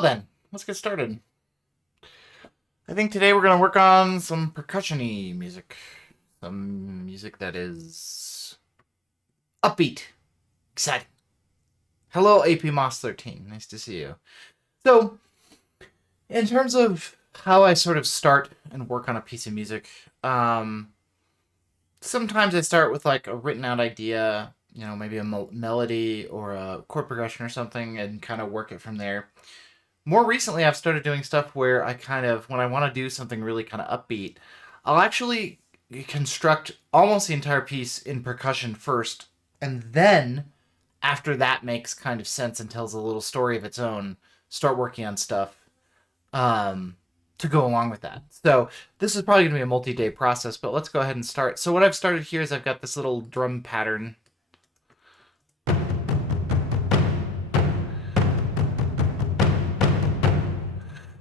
Well then, let's get started. I think today we're going to work on some percussion-y music. Some music that is upbeat, exciting. Hello, AP Moss 13. Nice to see you. So, in terms of how I sort of start and work on a piece of music, sometimes I start with like a written out idea, maybe a melody or a chord progression or something, and kind of work it from there. More recently, I've started doing stuff where I kind of, when I want to do something really kind of upbeat, I'll actually construct almost the entire piece in percussion first, and then, after that makes kind of sense and tells a little story of its own, start working on stuff to go along with that. So this is probably going to be a multi-day process, but let's go ahead and start. So what I've started here is I've got this little drum pattern.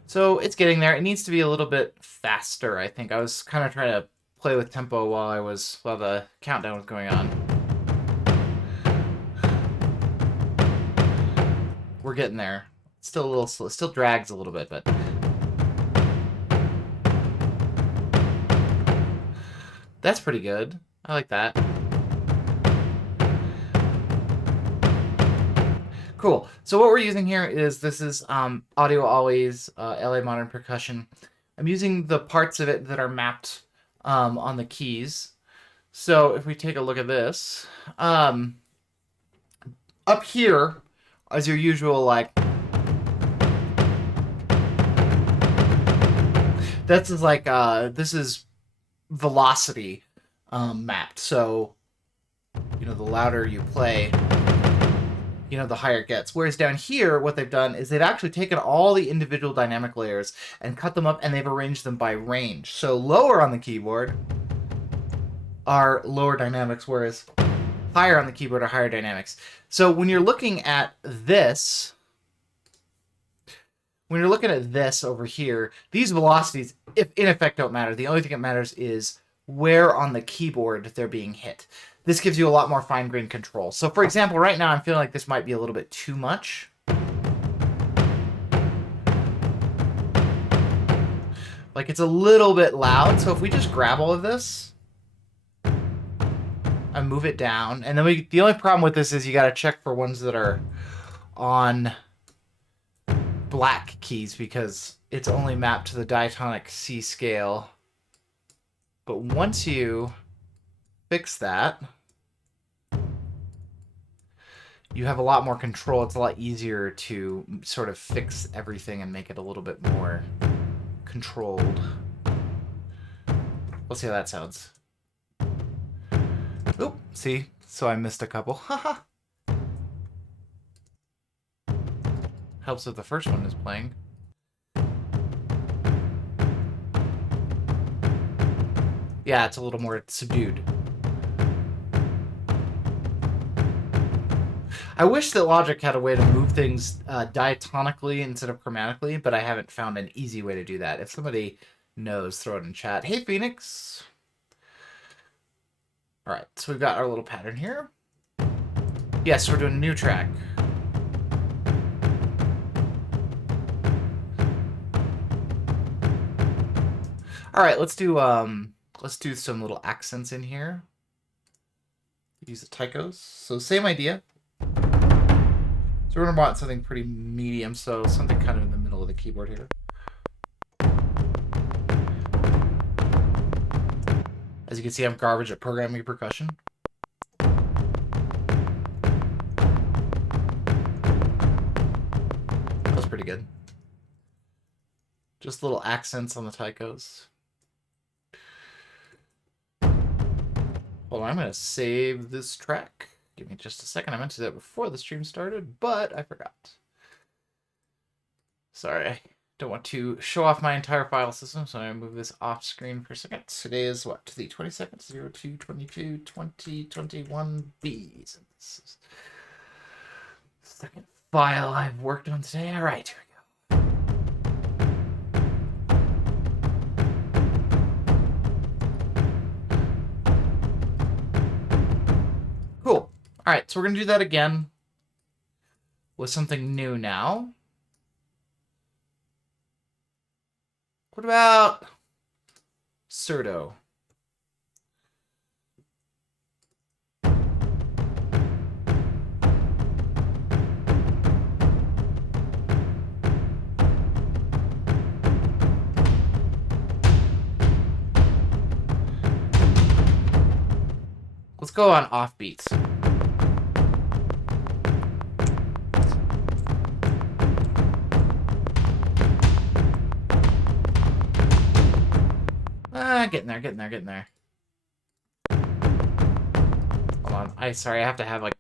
So it's getting there. It needs to be a little bit faster, I think. I was kind of trying to play with tempo while the countdown was going on. We're getting there. It's still a little slow. It still drags a little bit, but that's pretty good. I like that. Cool. So what we're using here is Audio Always LA Modern Percussion. I'm using the parts of it that are mapped on the keys. So if we take a look at this, up here is your usual this is velocity mapped. So the louder you play, the higher it gets. Whereas down here, what they've done is they've actually taken all the individual dynamic layers and cut them up, and they've arranged them by range. So lower on the keyboard are lower dynamics, whereas higher on the keyboard are higher dynamics. So when you're looking at this, over here, these velocities, in effect, don't matter. The only thing that matters is where on the keyboard they're being hit. This gives you a lot more fine-grained control. So, for example, right now I'm feeling like this might be a little bit too much. Like, it's a little bit loud. So if we just grab all of this and move it down, and then the only problem with this is you got to check for ones that are on black keys because it's only mapped to the diatonic C scale. But once you fix that, you have a lot more control. It's a lot easier to sort of fix everything and make it a little bit more controlled. Let's see how that sounds. Oop, see? So I missed a couple. Haha. Helps if the first one is playing. Yeah, it's a little more subdued. I wish that Logic had a way to move things diatonically instead of chromatically, but I haven't found an easy way to do that. If somebody knows, throw it in chat. Hey, Phoenix! Alright, so we've got our little pattern here. Yes, we're doing a new track. Alright, let's do some little accents in here. Use the taikos. So same idea. So we're going to want something pretty medium, so something kind of in the middle of the keyboard here. As you can see, I'm garbage at programming percussion. That was pretty good. Just little accents on the taikos. Hold on, I'm going to save this track. Give me just a second. I meant to do that before the stream started, but I forgot. Sorry, I don't want to show off my entire file system, so I'm going to move this off screen for a second. Today is what? The 22nd, 02/22/2021B. So this is the second file I've worked on today. All right, here we go. Cool. All right, so we're going to do that again with something new now. What about Surdo? Let's go on offbeats. Getting there. Hold on. Sorry, I have to have like...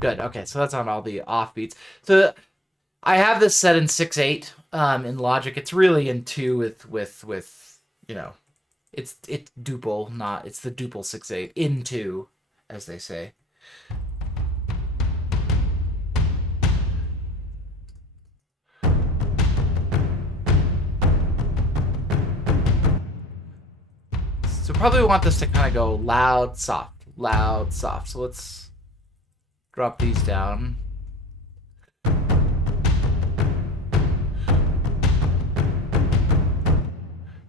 Good. Okay, so that's on all the offbeats. So I have this set in 6/8 in Logic. It's really in 2 with you know, it's duple, not it's the duple 6/8 in 2, as they say. So probably want this to kind of go loud, soft, loud, soft. So let's drop these down.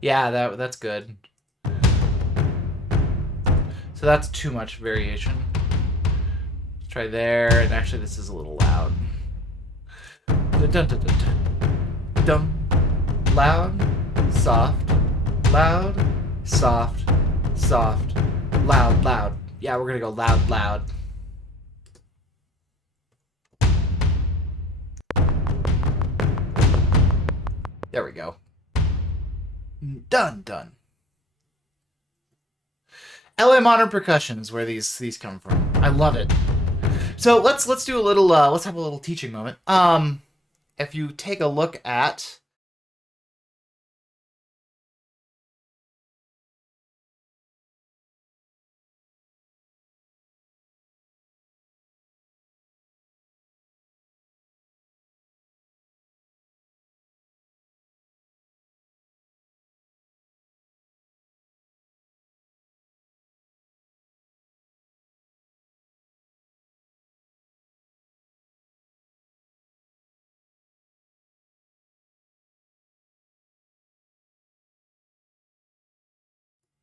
Yeah, that's good. So that's too much variation. Let's try there, and actually this is a little loud. Dun, dun, dun, dun. Dum. Loud, soft, loud, soft, soft, loud, loud. Yeah, we're gonna go loud, loud. There we go. Done. LA Modern Percussion is where these come from. I love it. So let's do a little let's have a little teaching moment. If you take a look at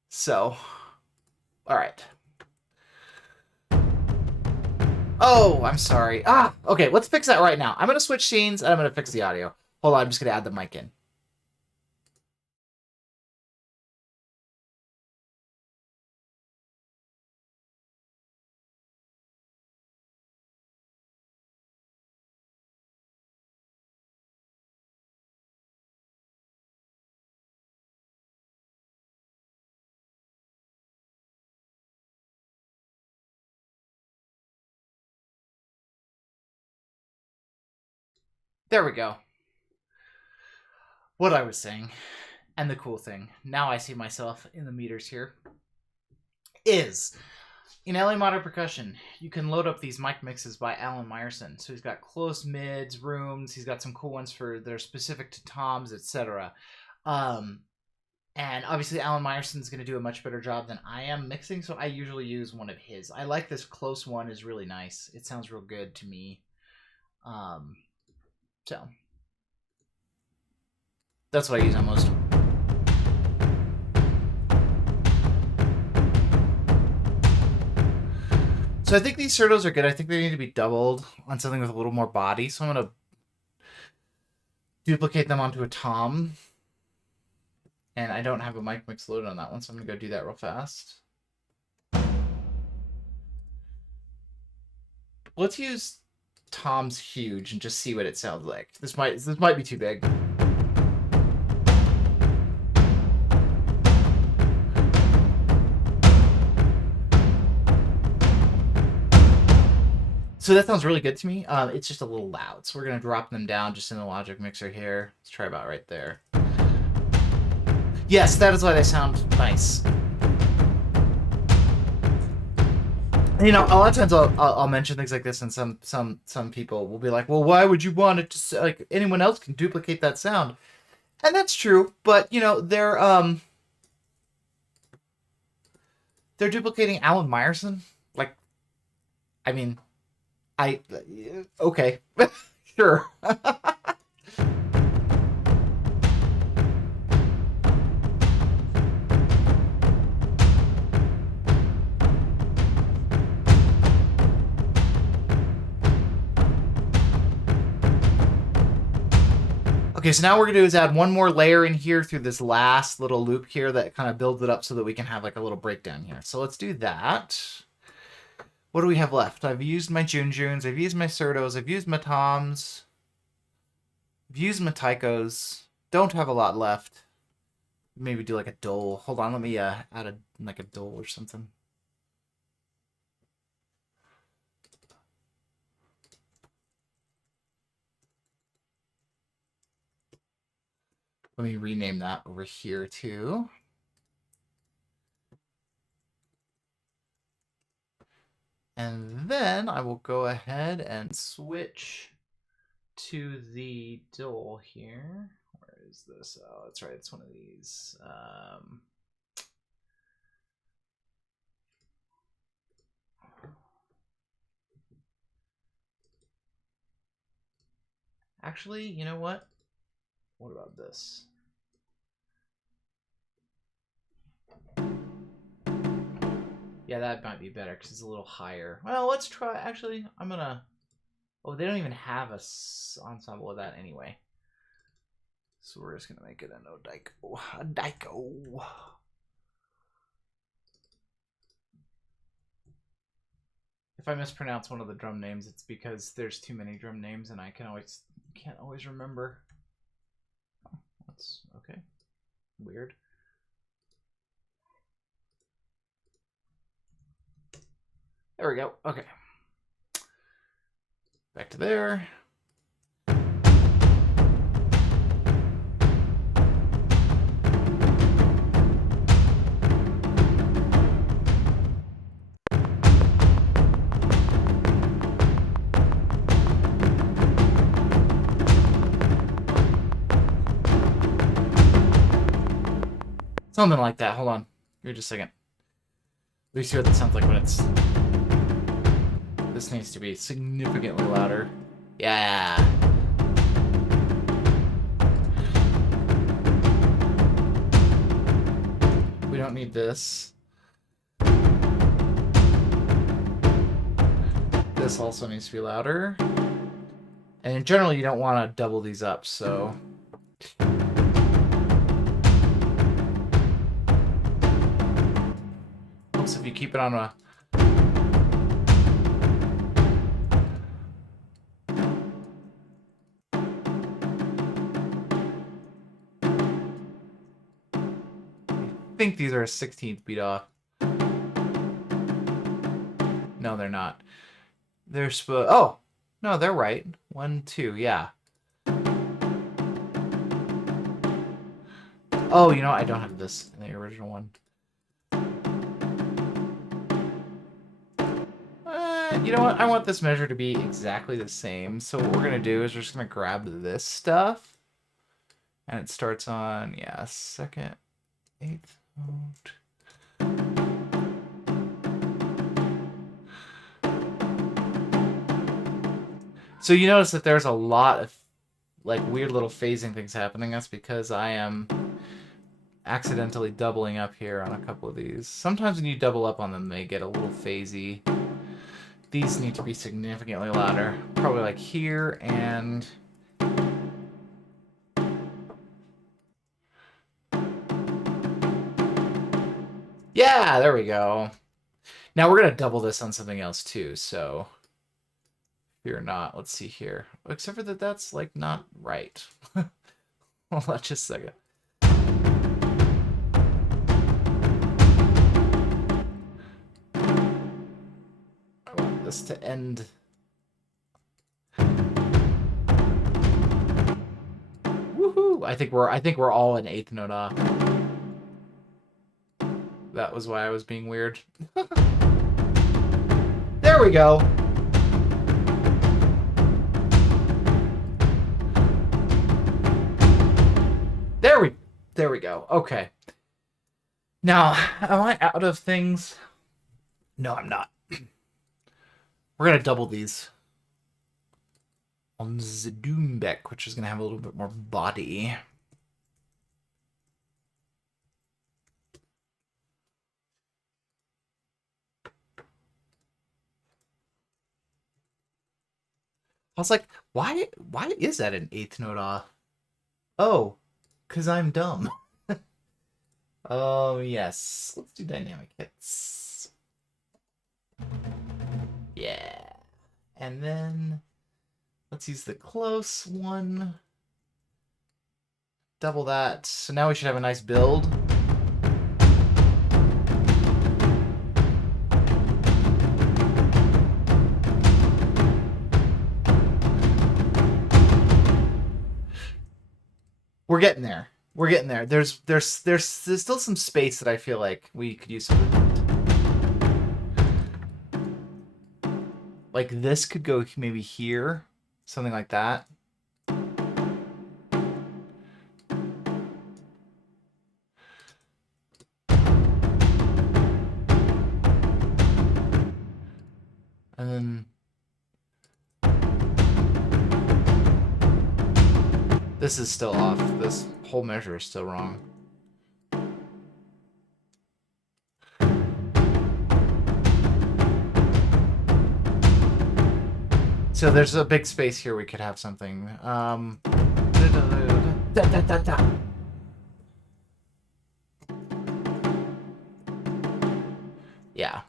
so, all right. Oh, I'm sorry. Okay, let's fix that right now. I'm going to switch scenes, and I'm going to fix the audio. Hold on, I'm just going to add the mic in. There we go. What I was saying, and the cool thing, now I see myself in the meters here, is in LA Modern Percussion, you can load up these mic mixes by Alan Meyerson. So he's got close mids, rooms, he's got some cool ones that are specific to toms, etc. And obviously Alan Meyerson's going to do a much better job than I am mixing, so I usually use one of his. I like this close one, is really nice. It sounds real good to me. So that's what I use on most. So I think these Surdos are good. I think they need to be doubled on something with a little more body. So I'm going to duplicate them onto a tom. And I don't have a mic mix loaded on that one, so I'm going to go do that real fast. Let's use Tom's Huge and just see what it sounds like. This might be too big. So that sounds really good to me. It's just a little loud. So we're going to drop them down just in the Logic mixer here. Let's try about right there. Yes, that is why they sound nice. You know, a lot of times I'll mention things like this, and some people will be like, "Well, why would you want it to like anyone else can duplicate that sound?" And that's true, but you know, they're duplicating Alan Meyerson. Like, I mean, I okay, sure. Okay, so now what we're gonna do is add one more layer in here through this last little loop here that kind of builds it up so that we can have like a little breakdown here. So let's do that. What do we have left? I've used my Junjuns, I've used my Surtos, I've used my Toms, I've used my Taikos. Don't have a lot left. Maybe do like a dole. Hold on, let me add like a dole or something. Let me rename that over here too. And then I will go ahead and switch to the dole here. Where is this? Oh, that's right. It's one of these. Actually, you know what? What about this? Yeah, that might be better because it's a little higher. Well, let's try. Actually, I'm gonna. Oh, they don't even have a ensemble of that anyway. So we're just gonna make it a no daiko. A daiko. If I mispronounce one of the drum names, it's because there's too many drum names and I can't always remember. Oh, that's okay. Weird. There we go. Okay. Back to there. Something like that. Hold on. Give me just a second. Let me see what that sounds like when it's... This needs to be significantly louder. Yeah. We don't need this. This also needs to be louder. And in general, you don't want to double these up, so... If you keep it on a... I think these are a 16th beat off. No, they're not. They're supposed... Oh! No, they're right. 1, 2, yeah. Oh, you know, I don't have this in the original one. You know what? I want this measure to be exactly the same. So what we're going to do is we're just going to grab this stuff. And it starts on, yeah, 2nd, 8th note. So you notice that there's a lot of like weird little phasing things happening. That's because I am accidentally doubling up here on a couple of these. Sometimes when you double up on them, they get a little phasey. These need to be significantly louder. Probably like here and... Yeah, there we go. Now we're going to double this on something else too, so... Fear not. Let's see here. Except for that that's like not right. Hold on just a second. I want this to end... Woohoo! I think we're all an 8th note off. That was why I was being weird. we go. There we go. Okay. Now, am I out of things? No, I'm not. We're gonna double these on the Doombeck, which is gonna have a little bit more body. I was like, why is that an eighth note off? Oh, because I'm dumb. Oh, yes. Let's do dynamic hits. Yeah. And then let's use the close one. Double that. So now we should have a nice build. We're getting there. We're getting there. There's still some space that I feel like we could use some. Like this could go maybe here, something like that. And then this is still off. This whole measure is still wrong. So there's a big space here we could have something. Yeah.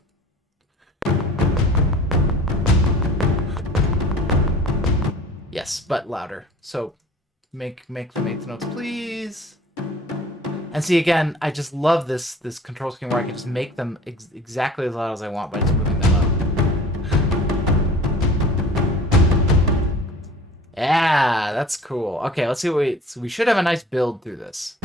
Yes, but louder. So make them eighth notes, please. And see, again, I just love this control scheme where I can just make them exactly as loud as I want by just moving them up. Yeah, that's cool. Okay, let's see what we should have a nice build through this.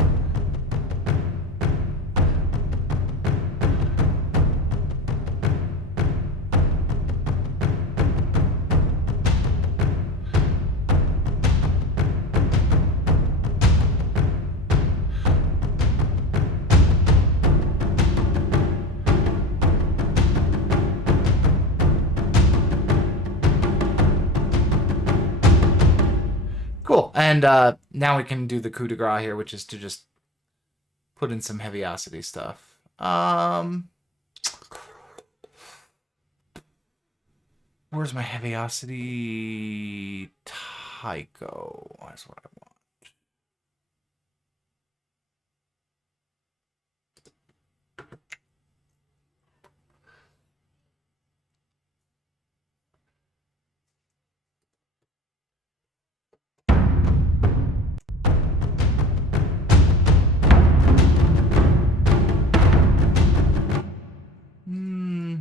Cool. And now we can do the coup de grace here, which is to just put in some heaviosity stuff. Where's my heaviosity? Tycho. That's what I want.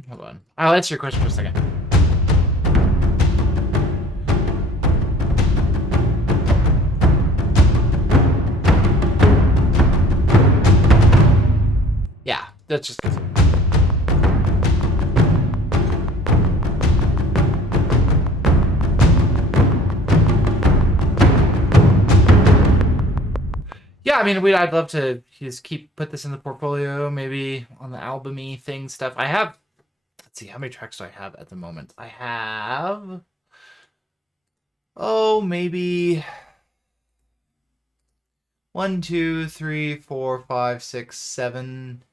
Hold on. I'll answer your question for a second. Yeah, that's just good. Yeah, I mean, I'd love to just put this in the portfolio, maybe on the album-y thing stuff. I have, let's see, how many tracks do I have at the moment? I have, maybe 1, 2, 3, 4, 5, 6, 7,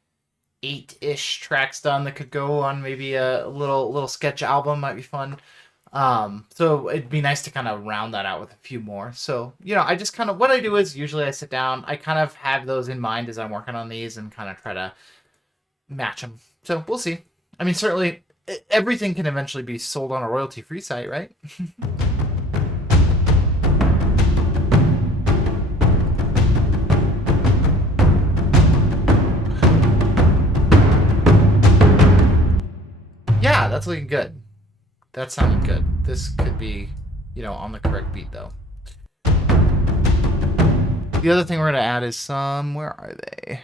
8-ish tracks done that could go on maybe a little sketch album. Might be fun. So it'd be nice to kind of round that out with a few more. So, I just kind of, what I do is usually I sit down, I kind of have those in mind as I'm working on these and kind of try to match them. So we'll see. I mean, certainly everything can eventually be sold on a royalty-free site, right? Yeah, that's looking good. That sounded good. This could be, on the correct beat, though. The other thing we're going to add is some... Where are they?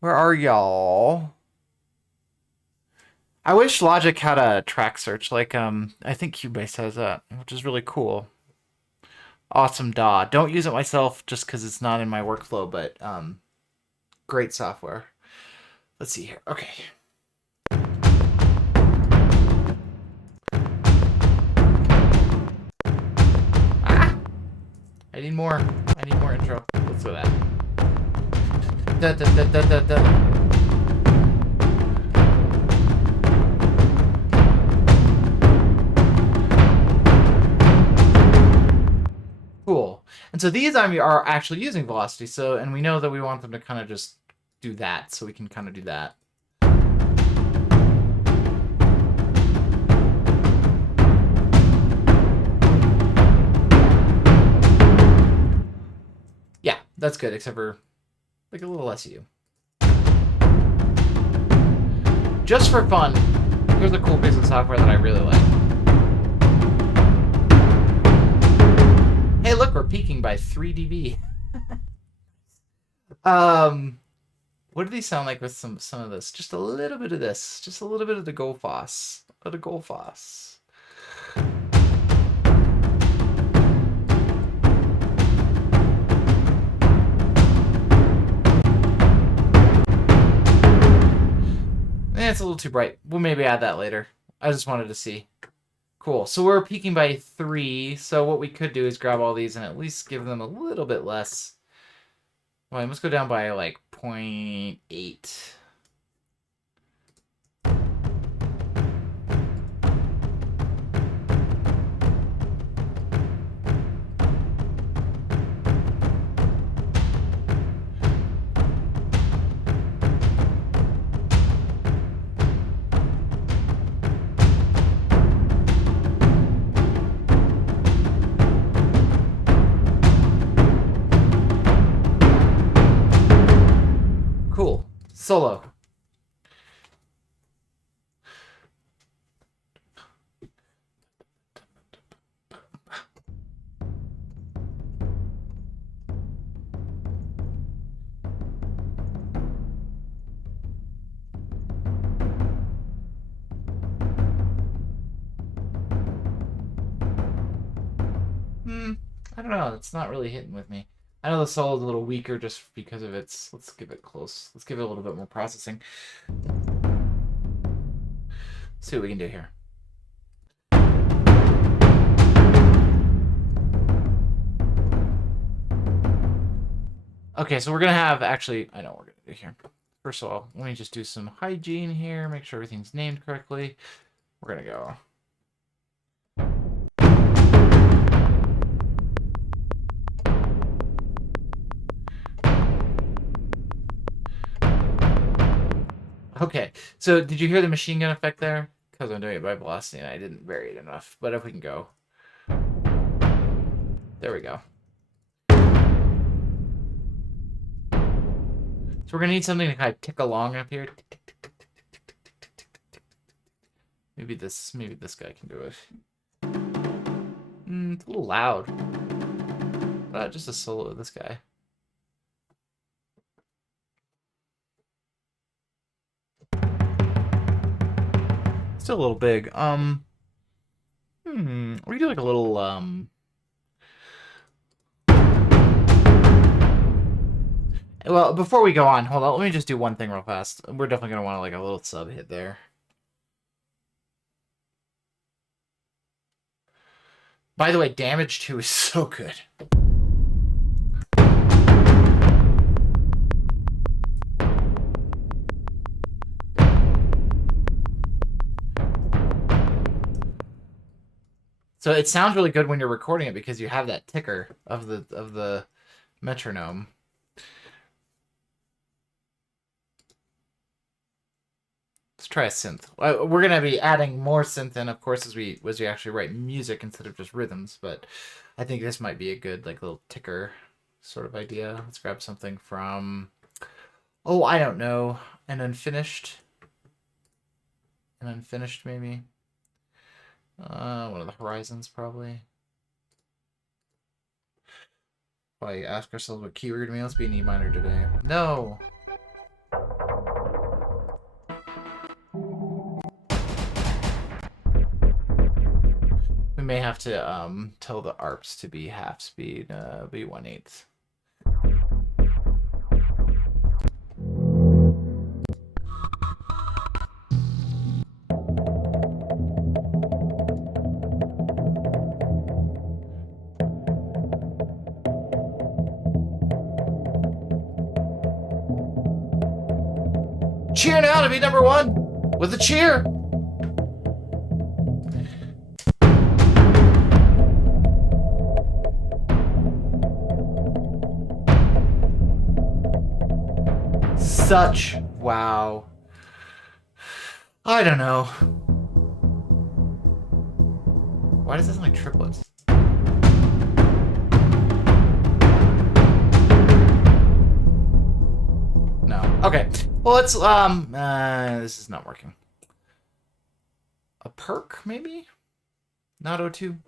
Where are y'all? I wish Logic had a track search like I think Cubase has that, which is really cool. Awesome DAW. Don't use it myself just because it's not in my workflow, but great software. Let's see here. Okay. Ah! I need more. I need more intro. Let's do that. Da, da, da, da, da, da. Cool. And so these are actually using velocity. So, and we know that we want them to kind of just do that. So we can kind of do that. Yeah, that's good, except for like a little SU. Just for fun, here's a cool piece of software that I really like. Hey, look, we're peaking by 3 dB. What do these sound like with some of this? Just a little bit of this. Just a little bit of the Goldfoss. Of the Goldfoss. It's a little too bright. We'll maybe add that later. I just wanted to see. Cool. So we're peaking by 3. So what we could do is grab all these and at least give them a little bit less. Well, I must go down by like 0.8. Cool. Solo. I don't know. It's not really hitting with me. I know the solo is a little weaker just because of its... Let's give it close. Let's give it a little bit more processing. Let's see what we can do here. Okay, so we're going to have... Actually, I know what we're going to do here. First of all, let me just do some hygiene here. Make sure everything's named correctly. We're going to go... Okay, so did you hear the machine gun effect there? Because I'm doing it by velocity and I didn't vary it enough. But if we can go. There we go. So we're going to need something to kind of tick along up here. Maybe this guy can do it. It's a little loud. Just a solo of this guy. Still a little big. We do like a little well, before we go on, hold on, let me just do one thing real fast. We're definitely gonna want like a little sub hit there. By the way, Damage 2 is so good. So it sounds really good when you're recording it because you have that ticker of the metronome. Let's try a synth. We're gonna be adding more synth in, of course, as we actually write music instead of just rhythms. But I think this might be a good like little ticker sort of idea. Let's grab something from, oh, I don't know, an unfinished maybe. One of the Horizons, probably. Probably ask ourselves what key we're gonna be. Let's be an E minor today. No! may have to tell the ARPs to be half speed, be 1/8. Cheer now to be number 1 with a cheer. Such wow. I don't know. Why does this sound like triplets? No. Okay. Well, let's this is not working. A perk maybe? Not O2.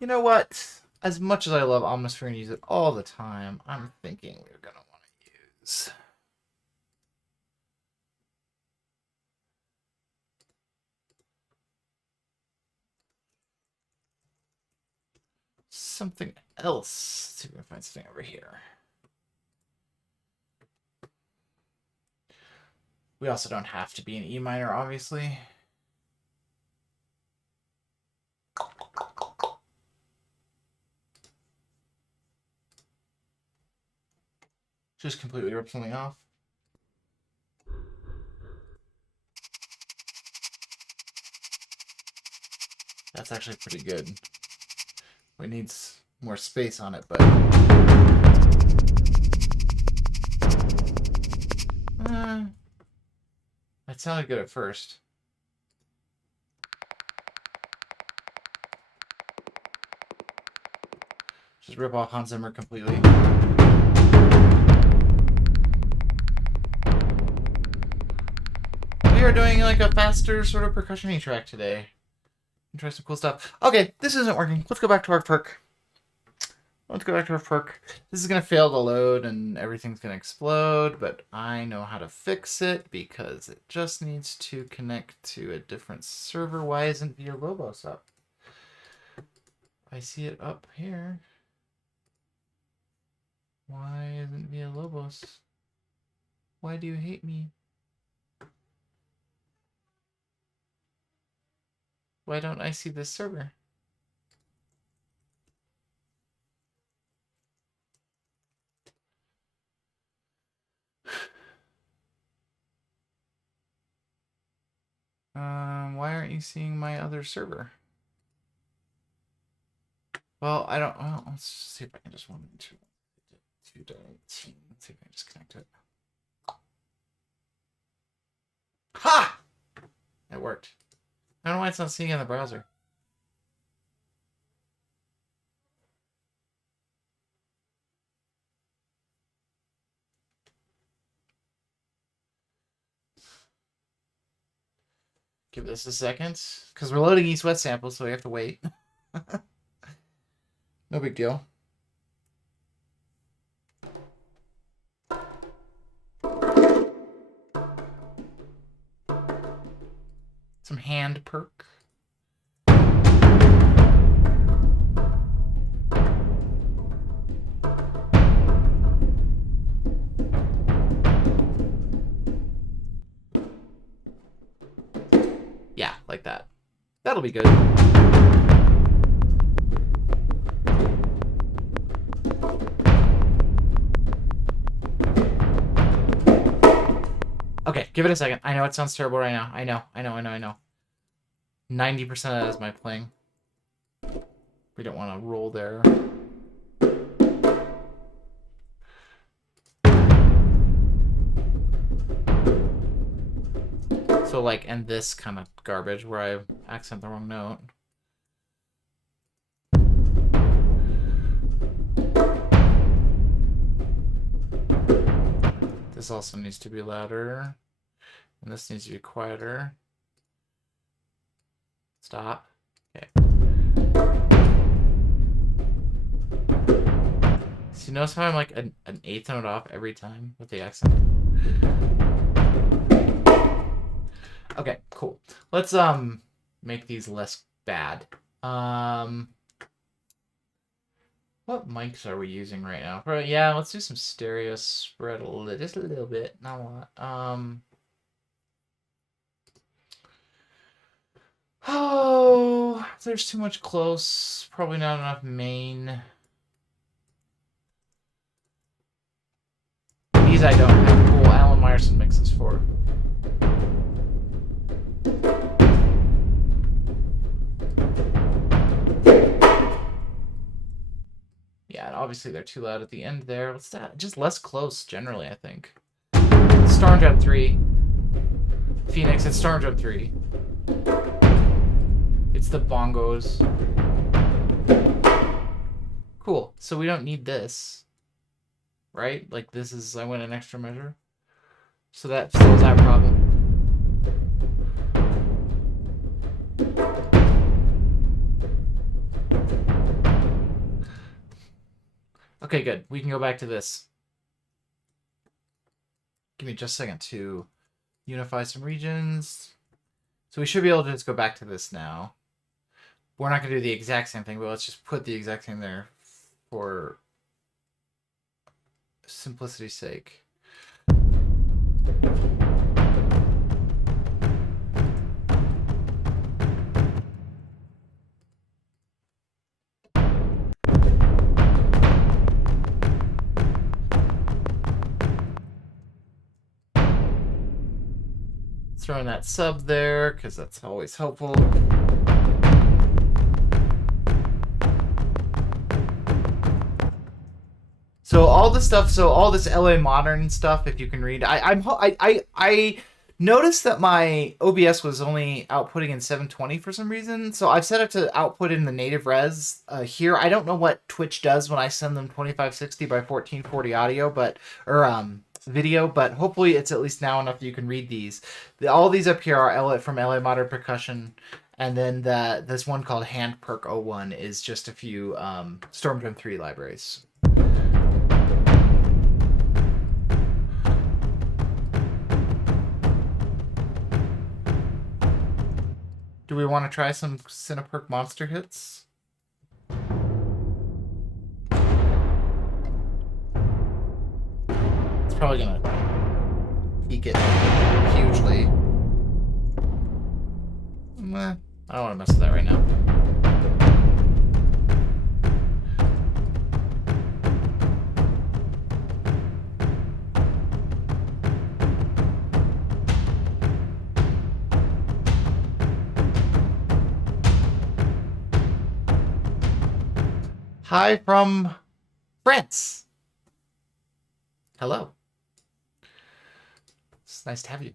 You know what? As much as I love Omnisphere and use it all the time, I'm thinking we're going to want to use something else. Let's see if we can find something over here. We also don't have to be an E minor, obviously. Just completely rip something off. That's actually pretty good. We need more space on it, but... that sounded good at first. Just rip off Hans Zimmer completely. We are doing like a faster sort of percussion-y track today. Interesting, cool stuff. Okay, this isn't working. Let's go back to our perk. This is going to fail to load and everything's going to explode, but I know how to fix it because it just needs to connect to a different server. Why isn't Villalobos up? I see it up here. Why isn't Villalobos? Why do you hate me? Why don't I see this server? Why aren't you seeing my other server? Well, I don't. Well, let's see if I can just 1, 2, 2, 18. Let's see if I can just connect to it. Ha! It worked. I don't know why it's not seeing in the browser. Give this a second, because we're loading East-West samples, so we have to wait. No big deal. Some hand perk. Yeah, like that. That'll be good. Okay, give it a second. I know it sounds terrible right now. I know. 90% of that is my playing. We don't want to roll there. So like, and this kind of garbage where I accent the wrong note. This also needs to be louder. And this needs to be quieter. Stop. Okay. So you notice how I'm like an eighth note off every time with the accent? Okay, cool. Let's make these less bad. What mics are we using right now? Yeah, let's do some stereo spread just a little bit, not a lot. Oh, there's too much close. Probably not enough main. These I don't have cool Alan Meyerson mixes for. Yeah, and obviously they're too loud at the end there. What's that? Just less close generally, I think. Storm Jump 3. Phoenix, it's Storm Jump 3. It's the bongos. Cool. So we don't need this. Right? Like this is, I went an extra measure. So that solves that problem. Okay, good. We can go back to this. Give me just a second to unify some regions. So we should be able to just go back to this now. We're not going to do the exact same thing, but let's just put the exact same there for simplicity's sake. Throwing that sub there because that's always helpful. So all the stuff, so all this LA Modern stuff, if you can read, I noticed that my OBS was only outputting in 720 for some reason. So I've set it to output in the native res here. I don't know what Twitch does when I send them 2560 by 1440 audio, but video, but hopefully it's at least now enough that you can read these. All these up here are from LA Modern Percussion, and then this one called Hand Perk 01 is just a few Storm Jump 3 libraries. Do we want to try some Cineperk monster hits? It's probably gonna peak it hugely. I don't want to mess with that right now. Hi from France. Hello. It's nice to have you.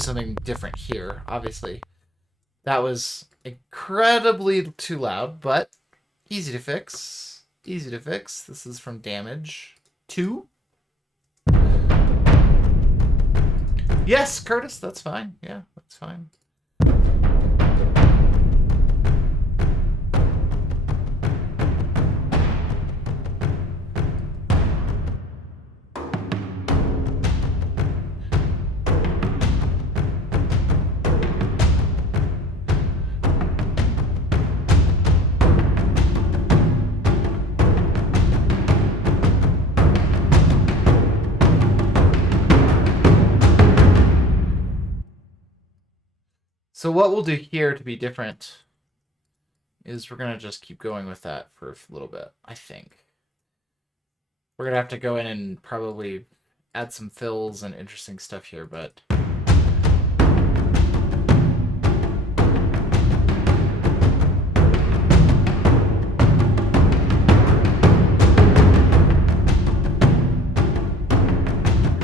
Something different here, obviously. That was incredibly too loud, but easy to fix. Easy to fix. This is from Damage 2. Yes, Curtis, that's fine. Yeah, that's fine. So what we'll do here to be different is we're going to just keep going with that for a little bit, I think. We're going to have to go in and probably add some fills and interesting stuff here, but...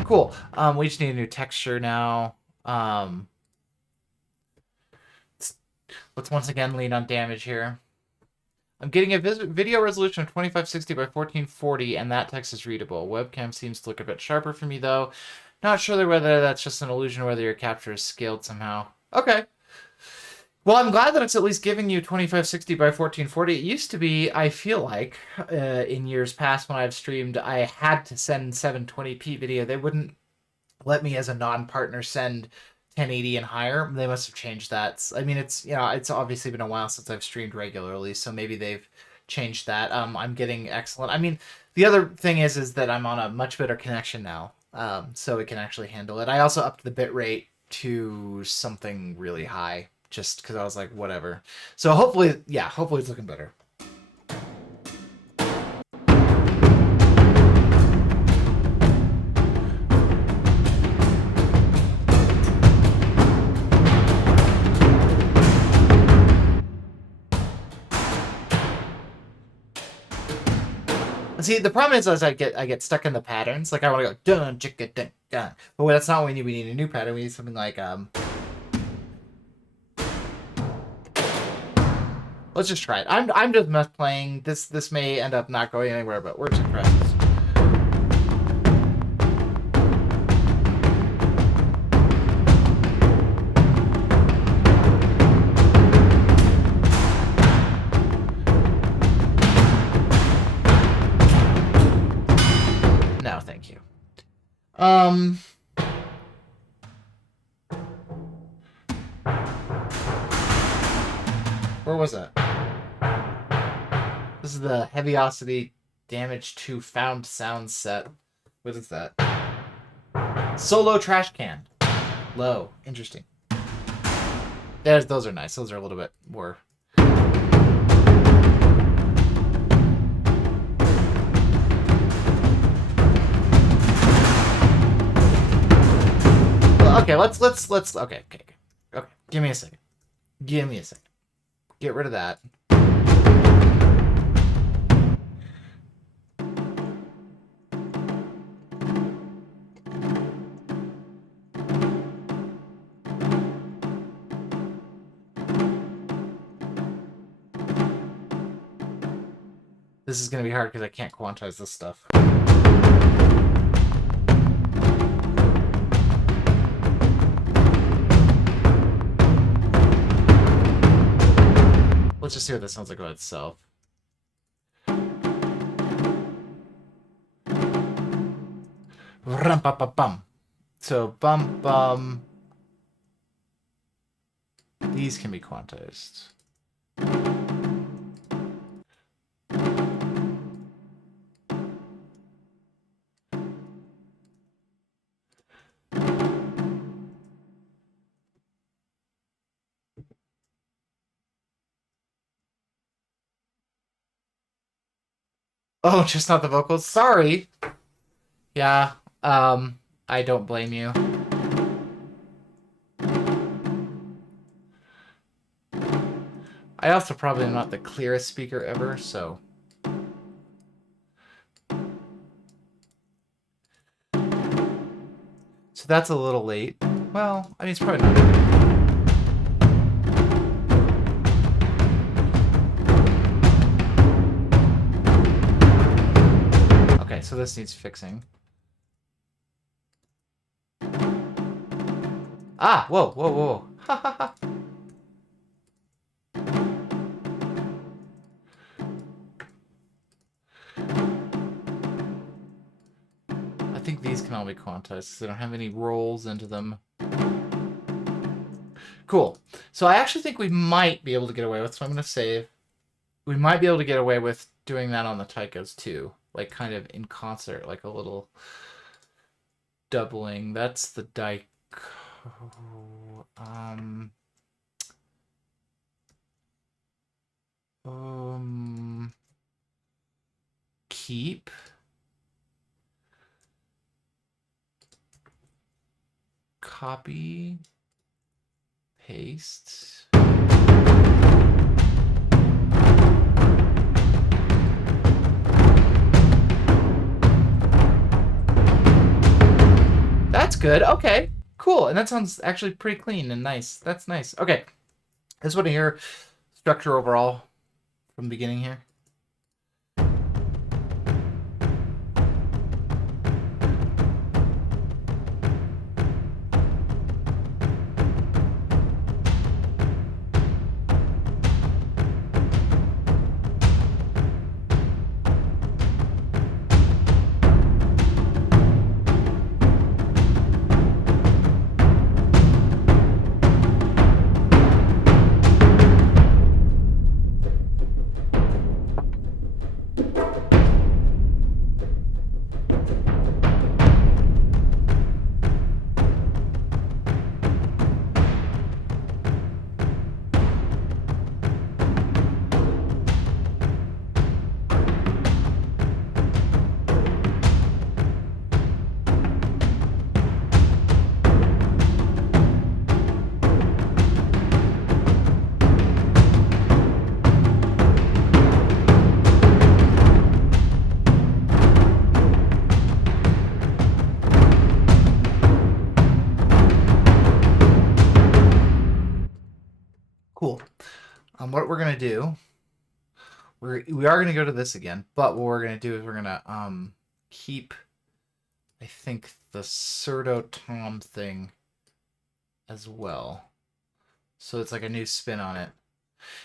Cool. We just need a new texture now. Let's once again lean on damage here. I'm getting a video resolution of 2560 by 1440, and that text is readable. Webcam seems to look a bit sharper for me, though. Not sure whether that's just an illusion or whether your capture is scaled somehow. Okay. Well, I'm glad that it's at least giving you 2560 by 1440. It used to be, I feel like, in years past when I've streamed, I had to send 720p video. They wouldn't let me as a non-partner send 1080 and higher. They must have changed that. I mean, it's, you know, it's obviously been a while since I've streamed regularly, so maybe they've changed that. I'm getting excellent. I mean, the other thing is that I'm on a much better connection now, so it can actually handle it. I also upped the bit rate to something really high, just because I was like, whatever. So hopefully, yeah, hopefully it's looking better. See, the problem is I get stuck in the patterns. Like I want to go dun chicka dun dun, but that's not what we need. We need a new pattern. We need something like Let's just try it. I'm just playing. This may end up not going anywhere, but we're just impressed. No, thank you. Where was that? This is the Heaviosity Damage to Found Sound set. What is that? Solo Trash Can. Low. Interesting. Those are nice. Those are a little bit more... Okay, let's okay. Give me a second. Get rid of that. This is gonna be hard because I can't quantize this stuff. Let's just see what this sounds like by itself. Rum-pa-pa-bum. So, bum. These can be quantized. Oh, just not the vocals? Sorry. Yeah, I don't blame you. I also probably am not the clearest speaker ever, so... So that's a little late. Well, I mean, it's probably not... So this needs fixing. Ah, whoa. Ha ha ha. I think these can all be quantized because they don't have any rolls into them. Cool. So I actually think we might be able to get away with, so I'm going to save. We might be able to get away with doing that on the Taikos too. Like kind of in concert, like a little doubling. That's the Daiko. Keep. copy, paste. That's good. Okay, cool. And that sounds actually pretty clean and nice. That's nice. Okay, I just want to hear structure overall from the beginning here. Cool. What we're gonna do, we are gonna go to this again, but what we're gonna do is we're gonna keep, I think, the Surdo Tom thing as well. So it's like a new spin on it.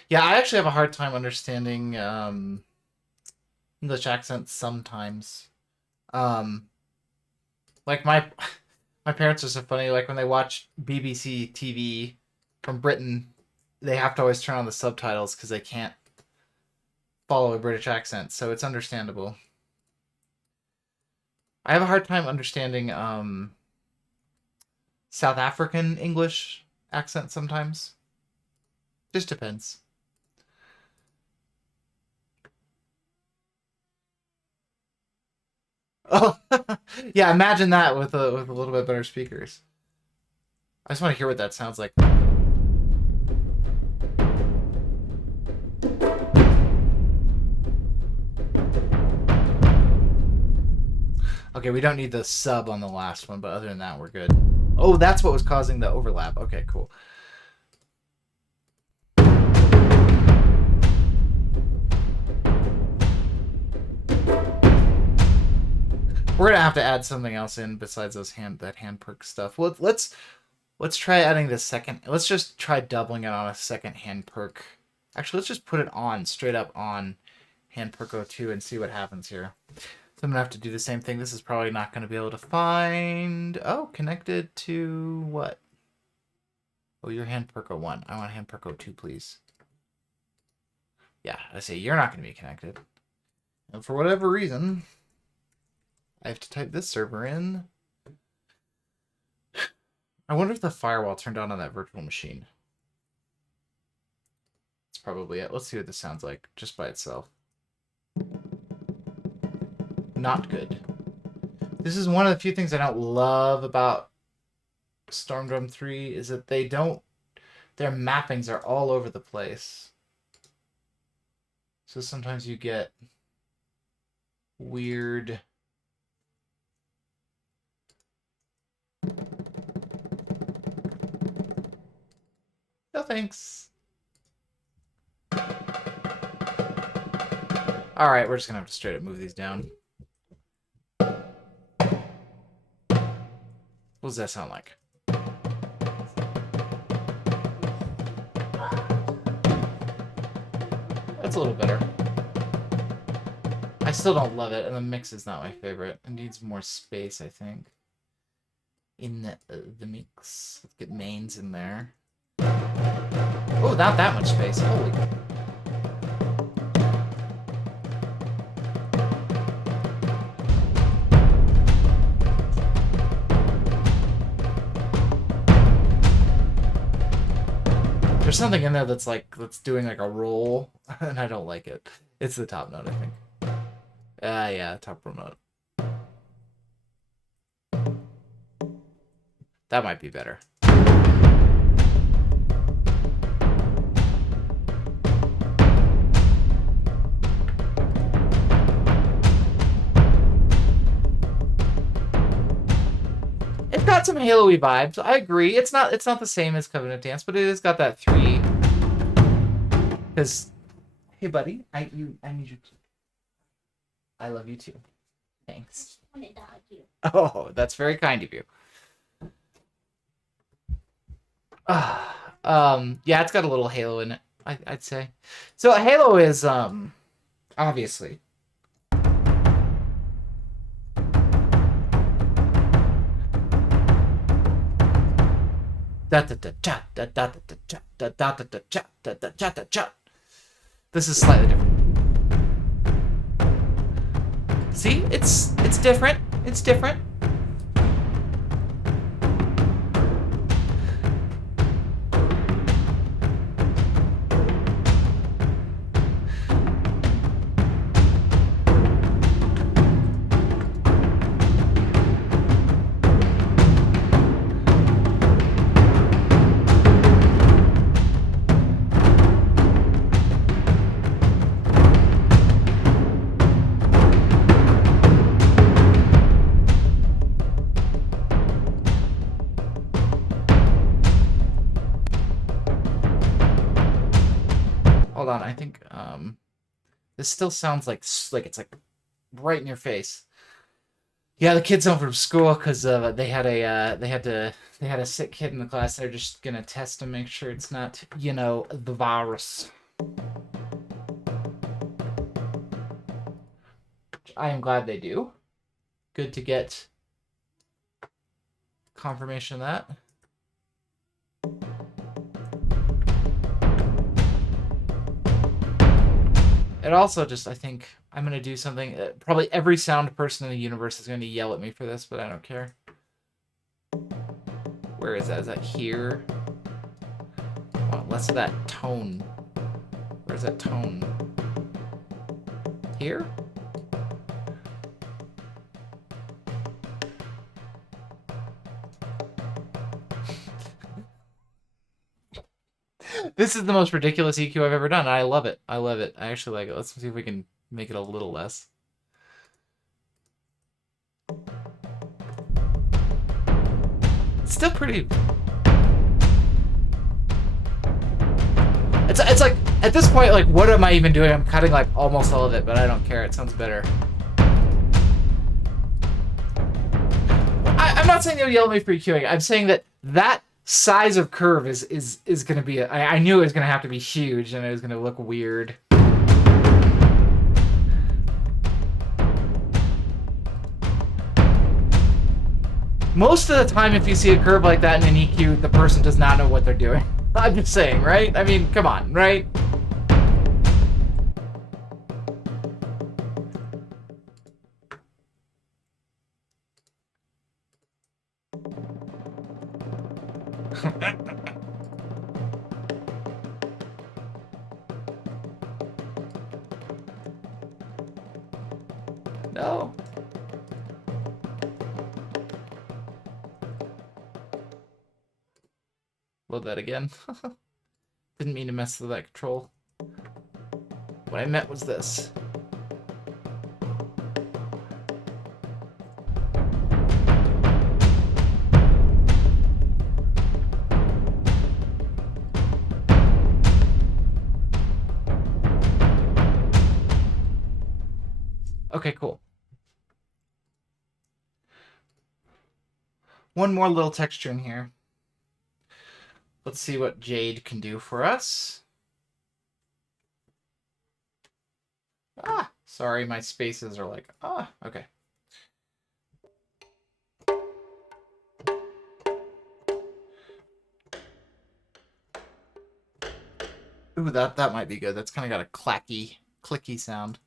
Yeah, I actually have a hard time understanding English accents sometimes. Like my parents are so funny. Like when they watch BBC TV from Britain, they have to always turn on the subtitles because they can't follow a British accent. So it's understandable. I have a hard time understanding South African English accent sometimes. Just depends. Oh, yeah. Imagine that with a little bit better speakers. I just want to hear what that sounds like. Okay, we don't need the sub on the last one, but other than that, we're good. Oh, that's what was causing the overlap. Okay, cool. We're gonna have to add something else in besides those hand perk stuff. Well, let's try adding the second. Let's just try doubling it on a second hand perk. Actually, let's just put it on straight up on hand perk 02 and see what happens here. So I'm gonna have to do the same thing. This is probably not gonna be able to find. Oh, connected to what? Oh, your hand perk 01. I want hand perk 02, please. Yeah, I say you're not gonna be connected. And for whatever reason, I have to type this server in. I wonder if the firewall turned on that virtual machine. That's probably it. Let's see what this sounds like just by itself. Not good. This is one of the few things I don't love about Stormdrum 3 is that they don't... Their mappings are all over the place. So sometimes you get weird... No thanks. Alright, we're just gonna have to straight up move these down. What does that sound like? That's a little better. I still don't love it, and the mix is not my favorite. It needs more space, I think. In the mix. Let's get mains in there. Oh, not that much space. Holy. There's something in there that's doing like a roll, and I don't like it. It's the top note, I think. Yeah, top row note. That might be better. It's got some Halo-y vibes. I agree. It's not the same as Covenant Dance, but it has got that 3. Because, hey buddy, I need you to. I love you too. Thanks. I want to dog you. Oh, that's very kind of you. Yeah, it's got a little Halo in it, I'd say. So Halo is obviously this is slightly different. See, it's different. It's different. Hold on, I think this still sounds like it's like right in your face. Yeah, the kid's home from school because they had a sick kid in the class. They're just gonna test to make sure it's not, you know, the virus. I am glad they do. Good to get confirmation of that. It also just, I think I'm going to do something. Probably every sound person in the universe is going to yell at me for this, but I don't care. Where is that? Is that here? I want less of that tone. Where's that tone? Here? This is the most ridiculous EQ I've ever done. I love it. I love it. I actually like it. Let's see if we can make it a little less. It's still pretty... It's like, at this point, like, what am I even doing? I'm cutting, like, almost all of it, but I don't care. It sounds better. I'm not saying they'll yell at me for EQing. I'm saying that size of curve is going to be... I knew it was going to have to be huge, and it was going to look weird. Most of the time, if you see a curve like that in an EQ, the person does not know what they're doing. I'm just saying, right? I mean, come on, right? No. Load that again. Didn't mean to mess with that control. What I meant was this. Okay, cool. One more little texture in here. Let's see what Jade can do for us. Ah, sorry, my spaces are like, okay. Ooh, that might be good. That's kind of got a clicky sound.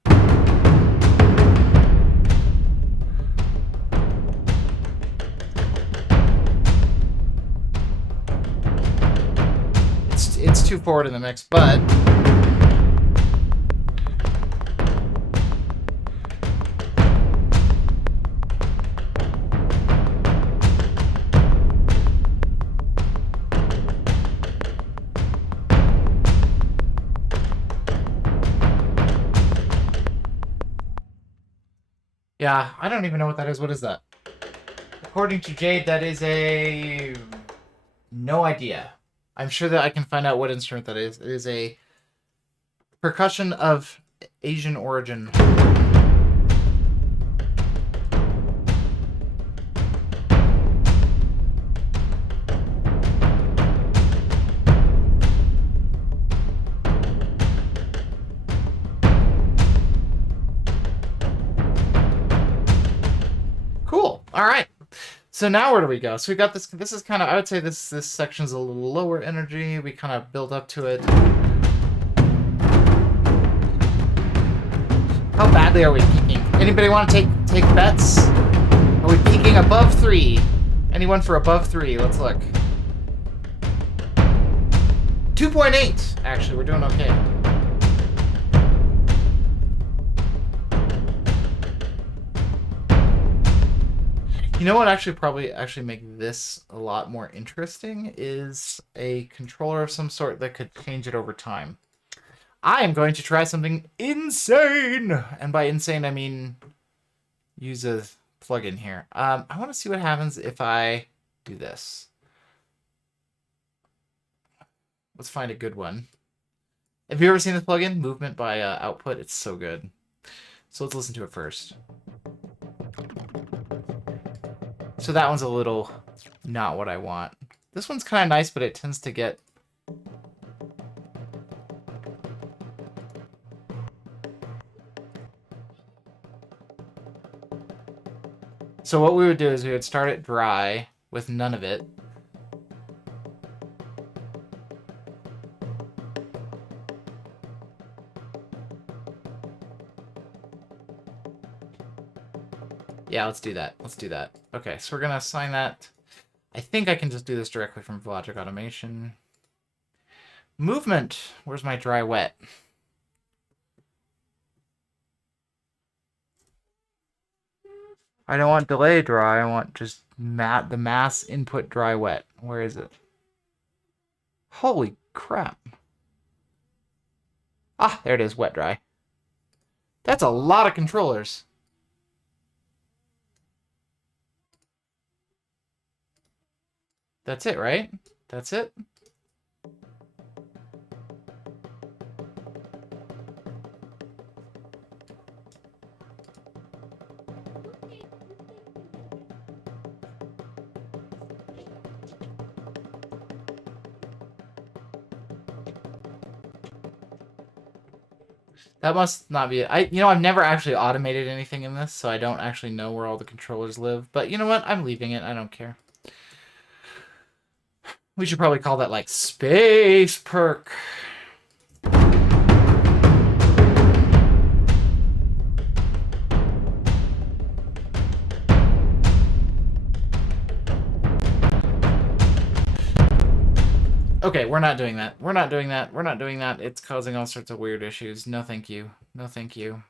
It's too forward in the mix, but Yeah, I don't even know what that is. What is that? According to Jade, that is a... No idea. I'm sure that I can find out what instrument that is. It is a percussion of Asian origin. Cool. All right. So now where do we go? So we got this. This is kind of, I would say this section's a little lower energy. We kind of build up to it. How badly are we peaking? Anybody want to take bets? Are we peaking above 3? Anyone for above 3? Let's look. 2.8. Actually, we're doing okay. You know what probably make this a lot more interesting is a controller of some sort that could change it over time. I am going to try something insane! And by insane, I mean use a plugin here. I want to see what happens if I do this. Let's find a good one. Have you ever seen this plugin? Movement by Output. It's so good. So let's listen to it first. So that one's a little not what I want. This one's kind of nice, but it tends to get... So what we would do is we would start it dry with none of it. Yeah, let's do that. Let's do that. Okay, so we're going to assign that. I think I can just do this directly from Logic Automation. Movement. Where's my dry wet? I don't want delay dry. I want just the mass input dry wet. Where is it? Holy crap. Ah, there it is. Wet dry. That's a lot of controllers. That's it, right? That's it? That must not be it. I've never actually automated anything in this, so I don't actually know where all the controllers live. But you know what? I'm leaving it. I don't care. We should probably call that, like, Space Perk. Okay, we're not doing that. We're not doing that. We're not doing that. It's causing all sorts of weird issues. No, thank you. No, thank you.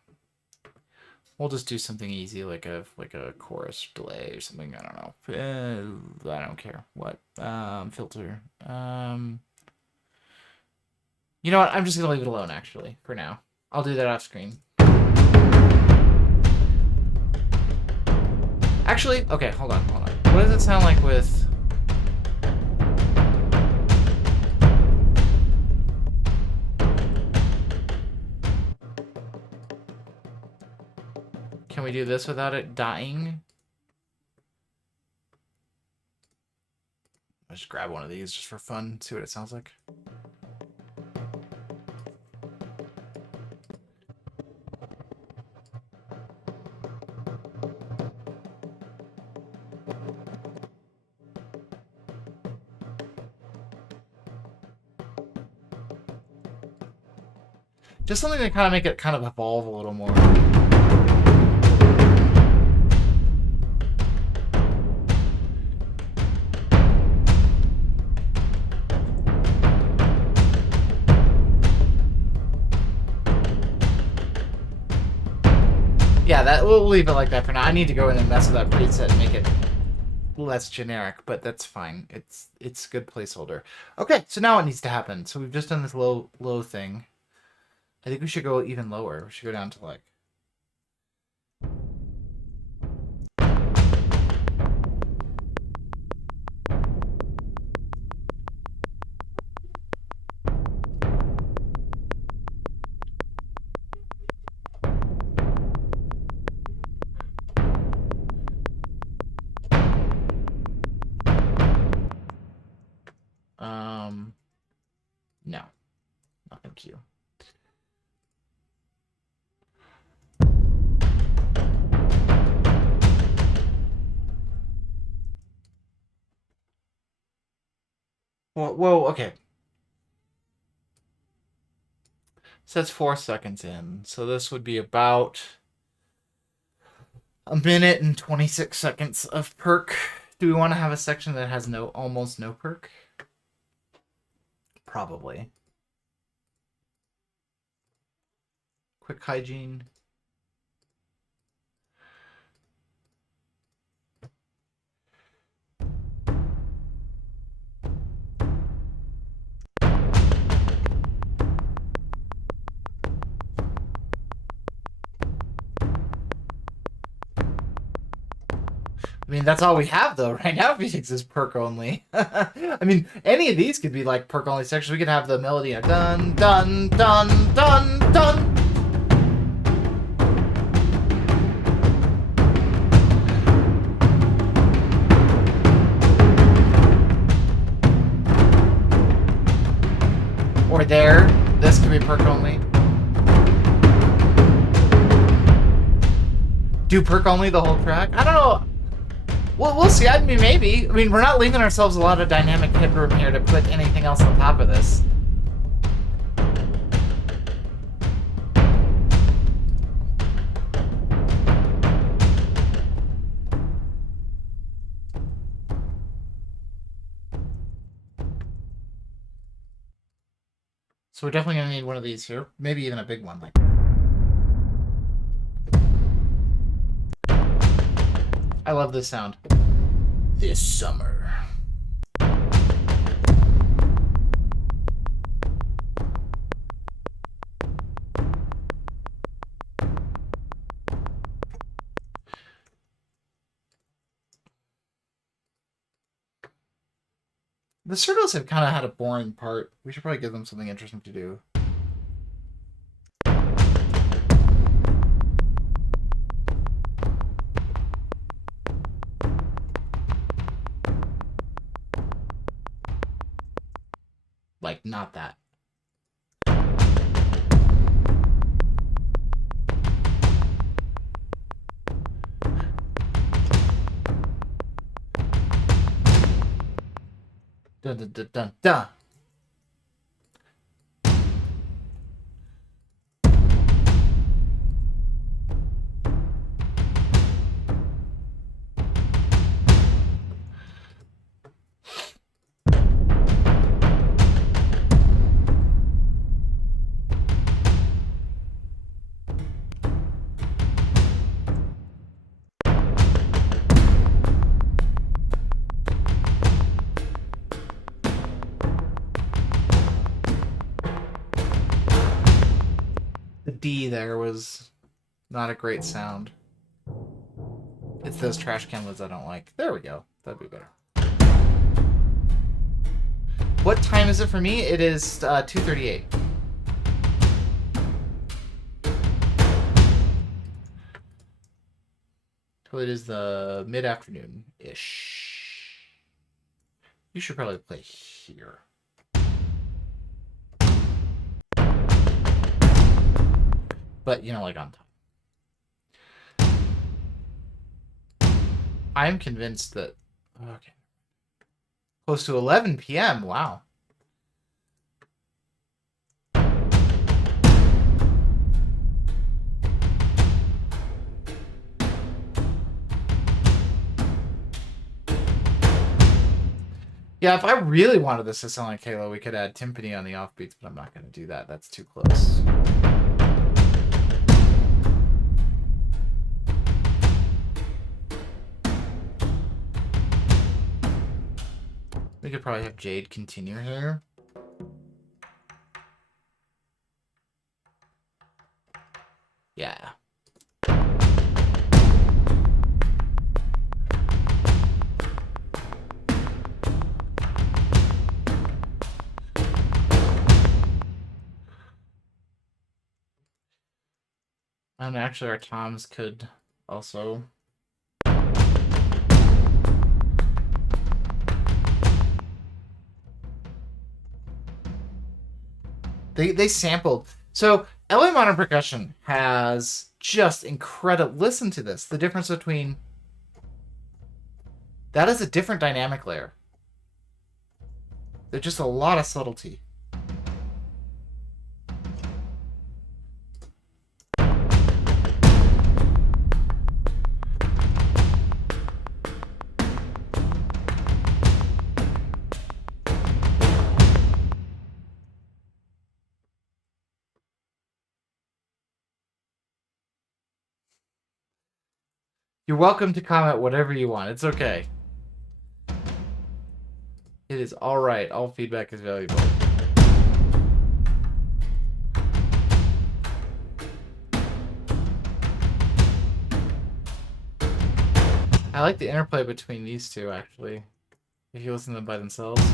We'll just do something easy, like a chorus delay or something. I don't know. I don't care. What? Filter. You know what? I'm just gonna leave it alone, actually, for now. I'll do that off screen. Actually, okay, hold on. What does it sound like with... Can we do this without it dying? I'll just grab one of these just for fun, see what it sounds like. Just something to kind of make it kind of evolve a little more. Yeah, we'll leave it like that for now. I need to go in and mess with that preset and make it less generic, but that's fine. It's a good placeholder. Okay, so now what needs to happen? So we've just done this low thing. I think we should go even lower. We should go down to like... Whoa, okay. So that's 4 seconds in. So this would be about a minute and 26 seconds of perk. Do we want to have a section that has almost no perk? Probably. Quick hygiene. I mean, that's all we have, though. Right now, Phoenix is perk only. I mean, any of these could be, like, perk only sections. We could have the melody of dun, dun, dun, dun, dun. Or there. This could be perk only. Do perk only the whole track? I don't know. Well, we'll see. I mean, maybe. I mean, we're not leaving ourselves a lot of dynamic headroom here to put anything else on top of this. So we're definitely going to need one of these here. Maybe even a big one. Like, I love this sound. This summer. The Surdos have kind of had a boring part. We should probably give them something interesting to do. Like, not that. Dun dun dun dun dun. The D there was not a great sound. It's those trash can lids I don't like. There we go. That'd be better. What time is it for me? It is 2:38. So it is the mid-afternoon-ish. You should probably play here. But, you know, like on top. I'm convinced that... Okay. Close to 11 p.m. Wow. Yeah, if I really wanted this to sound like Halo, we could add timpani on the offbeats, but I'm not going to do that. That's too close. We could probably have Jade continue here. Yeah. And actually our toms could also... They sampled. So LA Modern Percussion has just incredible... Listen to this. The difference between... That is a different dynamic layer. There's just a lot of subtlety. You're welcome to comment whatever you want. It's okay. It is alright. All feedback is valuable. I like the interplay between these two, actually. If you listen to them by themselves.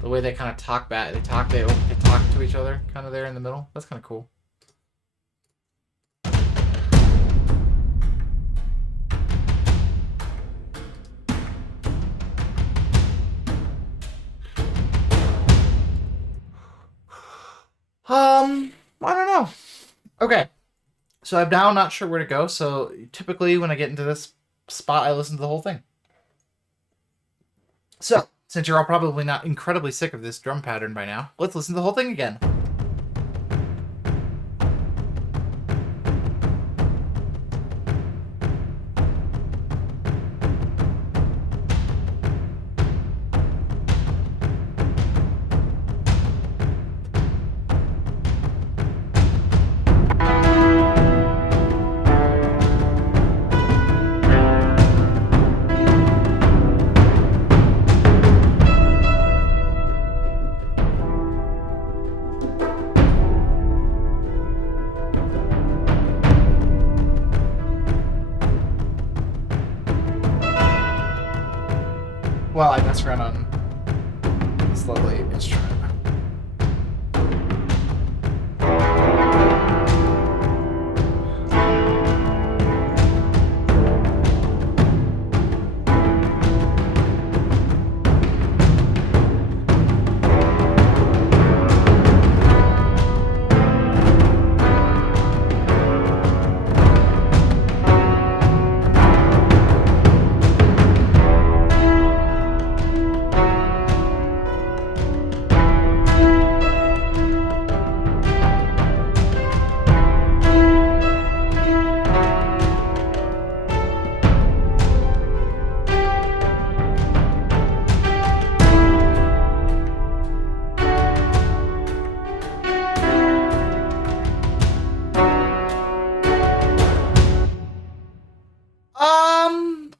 The way they kind of talk back, they talk to each other, kind of there in the middle. That's kind of cool. I don't know. Okay. So I'm now not sure where to go, so typically when I get into this spot, I listen to the whole thing. So, since you're all probably not incredibly sick of this drum pattern by now, let's listen to the whole thing again. Well, I mess around on this lovely instrument.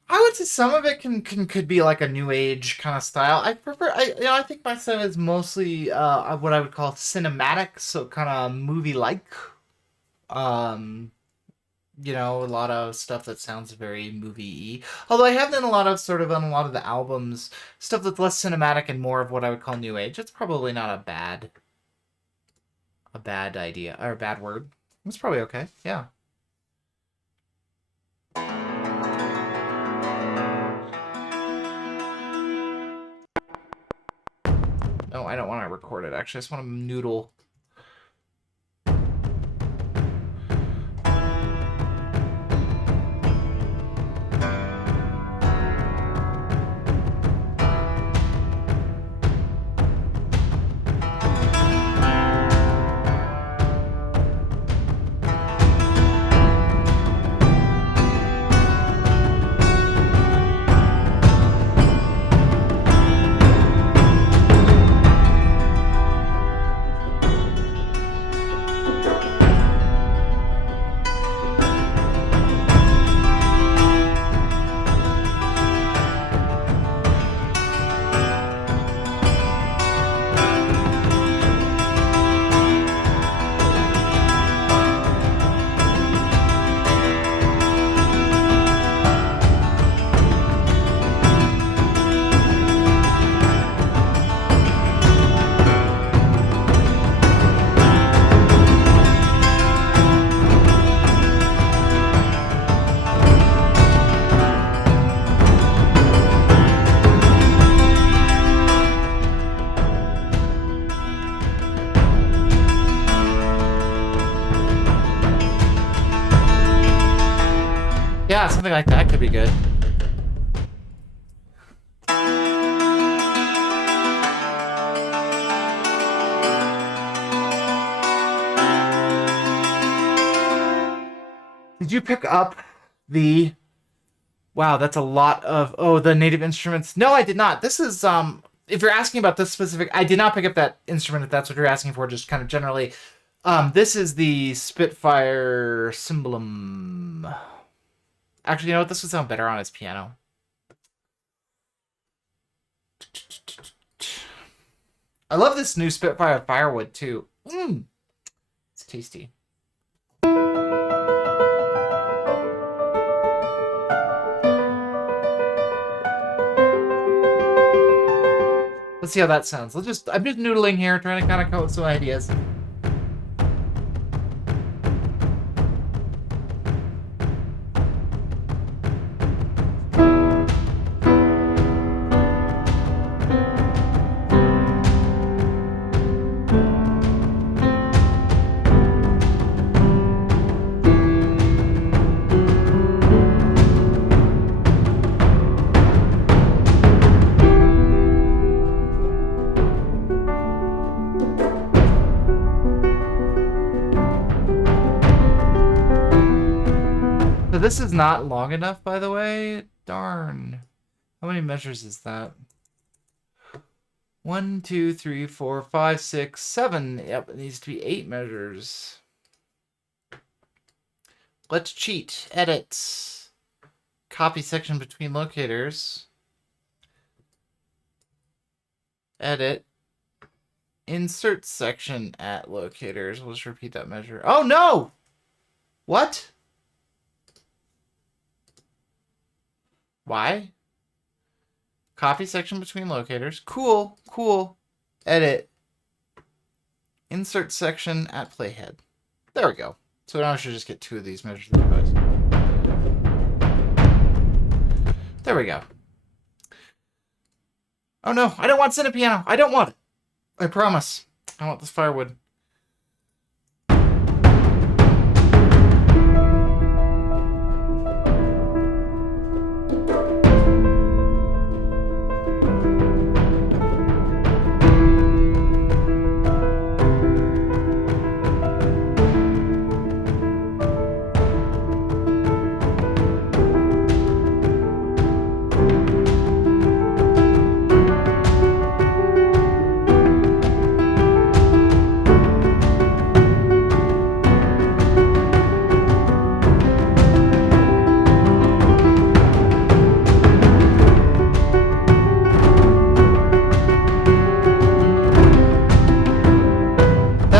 I would say some of it could be like a new age kind of style. I prefer, I think my style is mostly what I would call cinematic, so kind of movie like. Um, a lot of stuff that sounds very movie-y. Although I have done a lot of on a lot of the albums stuff that's less cinematic and more of what I would call new age. It's probably not a bad idea or a bad word. It's probably okay. Yeah. No, I don't want to record it, actually. I just want to noodle. Yeah, something like that could be good. Did you pick up the... Wow, that's a lot of... Oh, the native instruments. No, I did not. This is... If you're asking about this specific... I did not pick up that instrument if that's what you're asking for, just kind of generally. This is the Spitfire Cymbalum. Actually, you know what? This would sound better on his piano. I love this new Spitfire Firewood, too. It's tasty. Let's see how that sounds. I'm just noodling here, trying to kind of come up with some ideas. So this is not long enough, by the way. Darn. How many measures is that? 1, 2, 3, 4, 5, 6, 7. Yep, it needs to be 8 measures. Let's cheat. Edit. Copy section between locators. Edit. Insert section at locators. We'll just repeat that measure. Oh, no! What? Why? Copy section between locators. Cool, cool. Edit. Insert section at playhead. There we go. So now I should just get 2 of these measures. There we go. Oh no, I don't want Cinepiano. I don't want it. I promise. I want this firewood.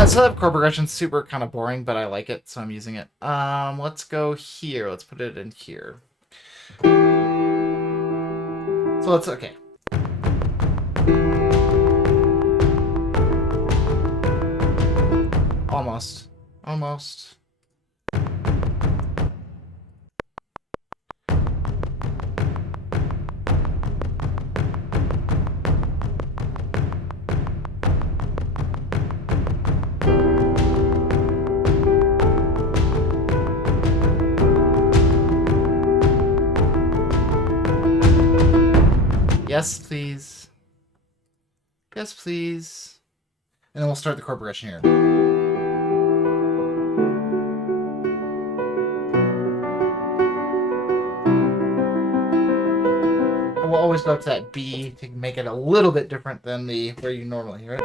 Setup chord progression's super kind of boring, but I like it, so I'm using it. Let's go here. Let's put it in here. So let's, okay. Almost. Almost. Yes, please. Yes, please. And then we'll start the chord progression here. And we'll always go up to that B to make it a little bit different than the where you normally hear it.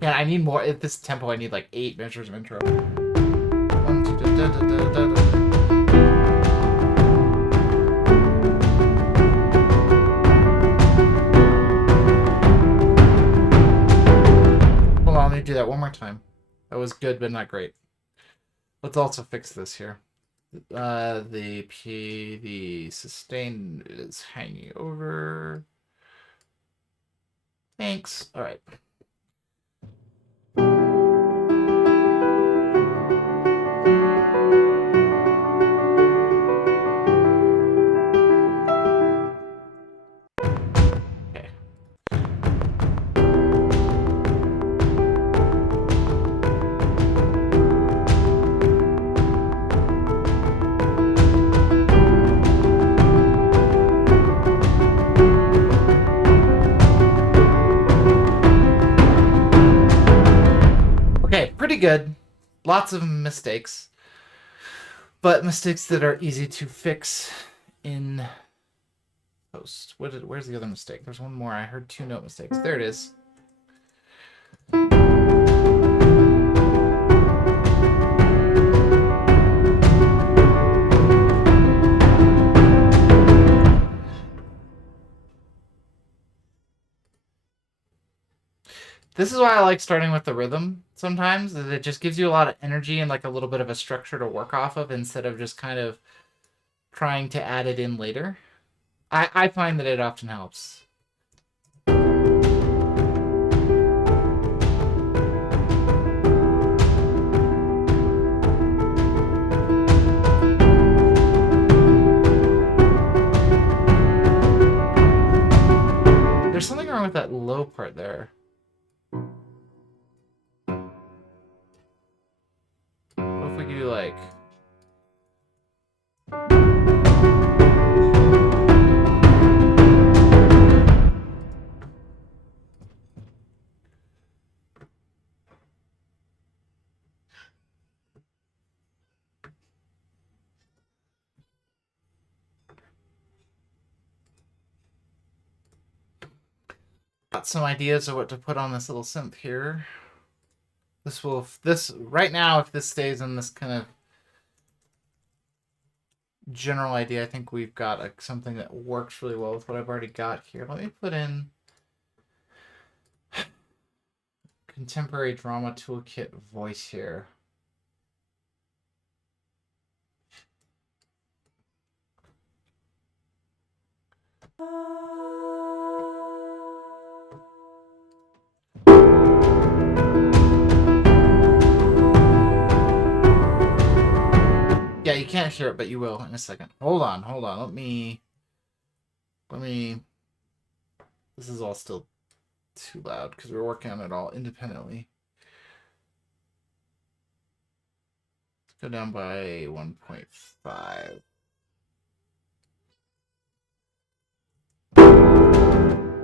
Man, I need more. At this tempo, I need like 8 measures of intro. 1, 2, da, da, da, da, da. Let me do that one more time. That was good, but not great. Let's also fix this here. The sustain is hanging over. Thanks. All right. good. Lots of mistakes. But mistakes that are easy to fix in post. Where's the other mistake? There's one more. I heard 2 note mistakes. There it is. This is why I like starting with the rhythm sometimes. Is it just gives you a lot of energy and like a little bit of a structure to work off of instead of just kind of trying to add it in later. I find that it often helps. There's something wrong with that low part there. What if we do like... Got some ideas of what to put on this little synth here. This right now, if this stays in this kind of general idea, I think we've got something that works really well with what I've already got here. Let me put in Contemporary Drama Toolkit voice here. Yeah, you can't hear it, but you will in a second. Hold on. Let me... This is all still too loud because we're working on it all independently. Let's go down by 1.5.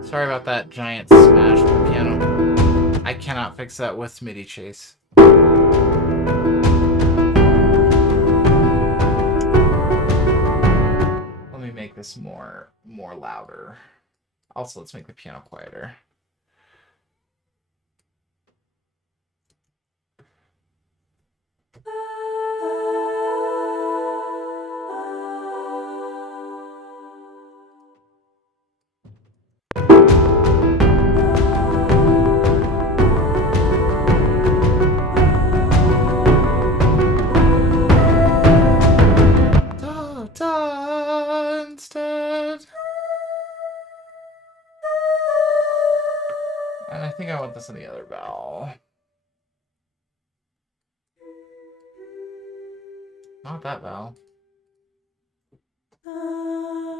Sorry about that giant smash with the piano. I cannot fix that with MIDI chase. Let me make this more louder. Also, let's make the piano quieter. Instead. And I think I want this in the other vowel. Not that vowel.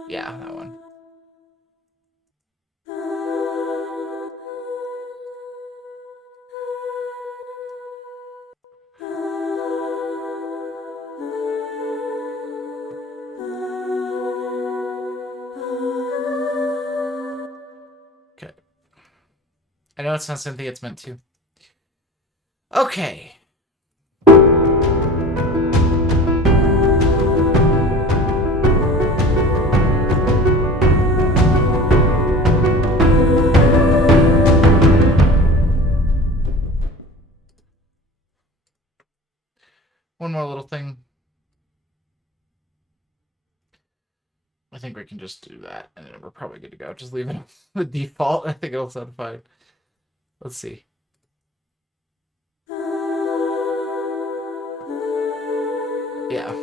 Yeah, that one. Okay. I know it's not something it's meant to. Okay. One more little thing. I think we can just do that, and then we're probably good to go. Just leave it the default. I think it'll sound fine. Let's see. Yeah.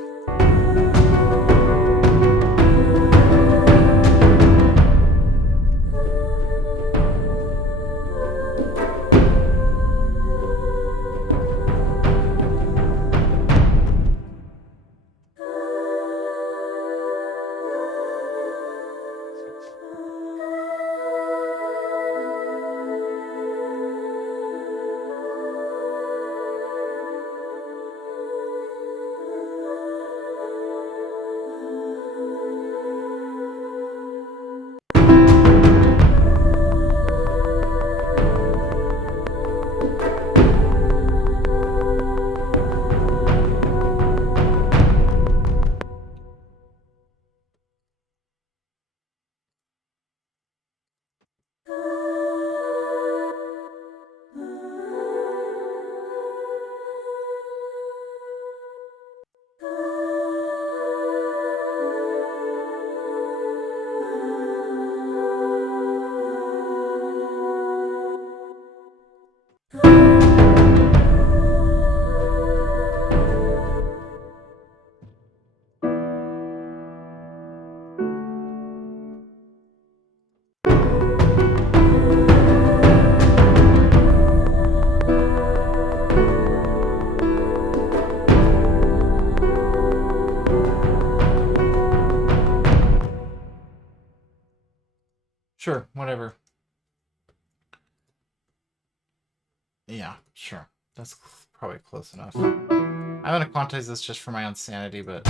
Sure, whatever. Yeah, sure. That's probably close enough. I'm gonna quantize this just for my own sanity, but...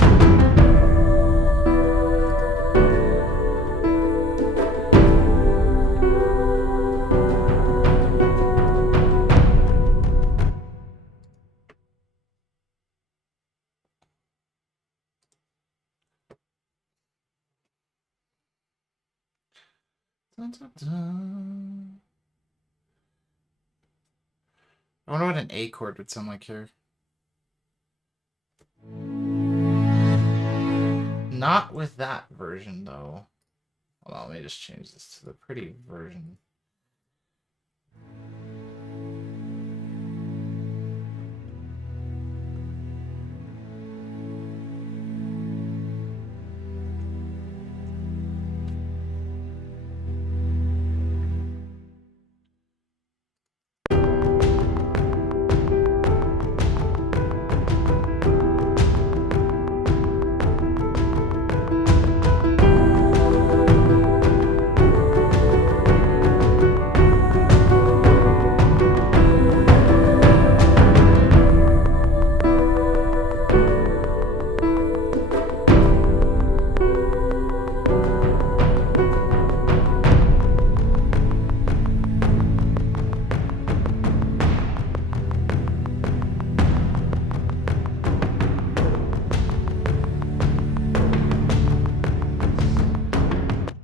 Dun, dun, dun. I wonder what an A chord would sound like here. Not with that version, though. Hold on, let me just change this to the pretty version.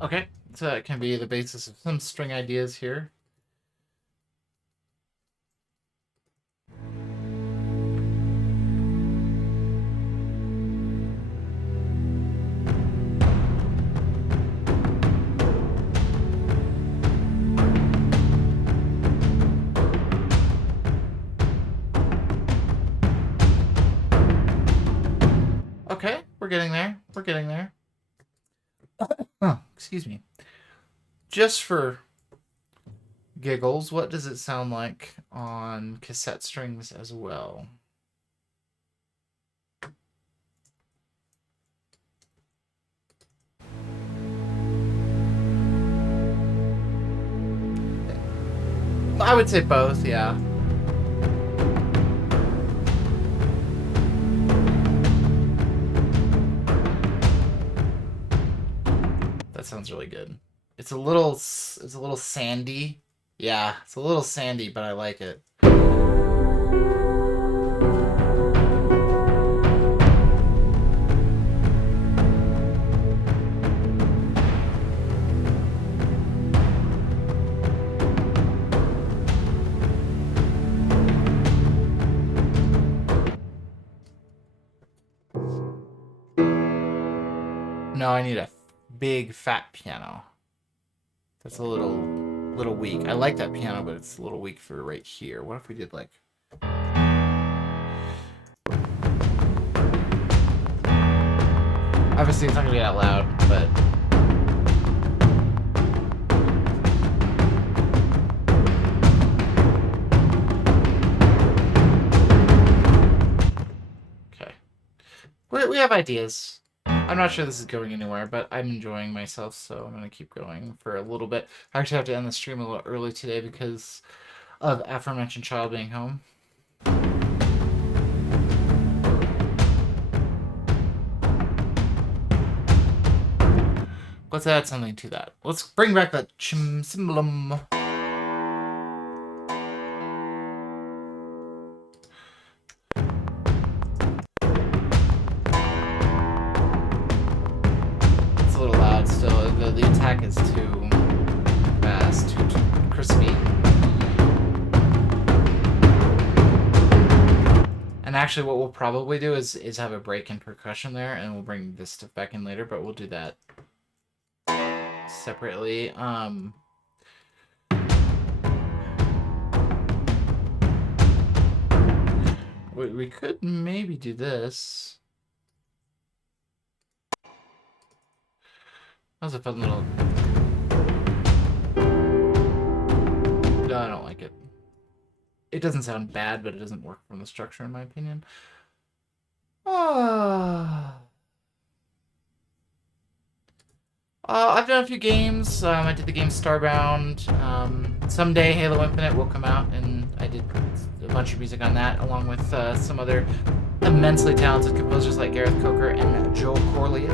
Okay, so that can be the basis of some string ideas here. Okay, we're getting there. We're getting there. Oh, excuse me. Just for giggles, what does it sound like on cassette strings as well? I would say both, yeah. That sounds really good. It's a little sandy. Yeah, it's a little sandy, but I like it. No, I need a big fat piano. That's a little weak. I like that piano, but it's a little weak for right here. What if we did like... Obviously it's not gonna be that loud, but... Okay. We have ideas. I'm not sure this is going anywhere, but I'm enjoying myself, so I'm going to keep going for a little bit. I actually have to end the stream a little early today because of aforementioned child being home. Let's add something to that. Let's bring back that cymbalum. It's a little loud still. The attack is too fast, too crispy. And actually what we'll probably do is have a break in percussion there, and we'll bring this stuff back in later, but we'll do that separately. We could maybe do this. That was a fun little... No, I don't like it. It doesn't sound bad, but it doesn't work from the structure, in my opinion. I've done a few games. I did the game Starbound. Someday Halo Infinite will come out, and I did a bunch of music on that, along with some other immensely talented composers like Gareth Coker and Joel Corley.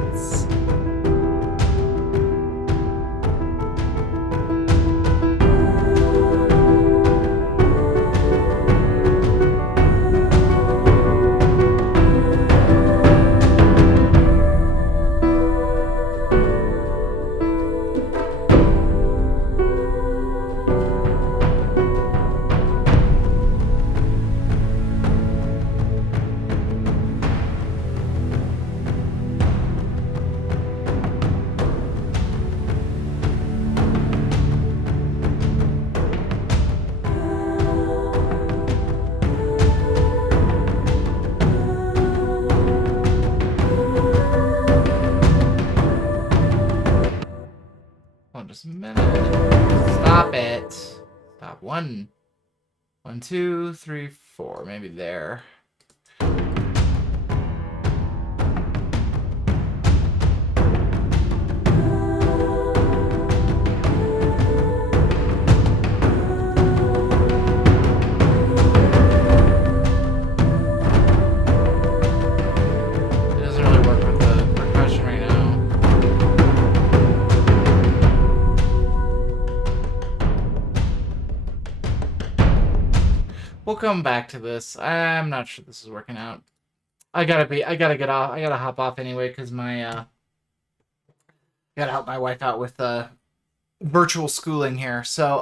Hold on just a minute. Stop it. Stop. One, two, three, four. Maybe there. It doesn't really work with the percussion right now. We'll come back to this. I'm not sure this is working out. I gotta get off. I gotta hop off anyway because my gotta help my wife out with virtual schooling here. So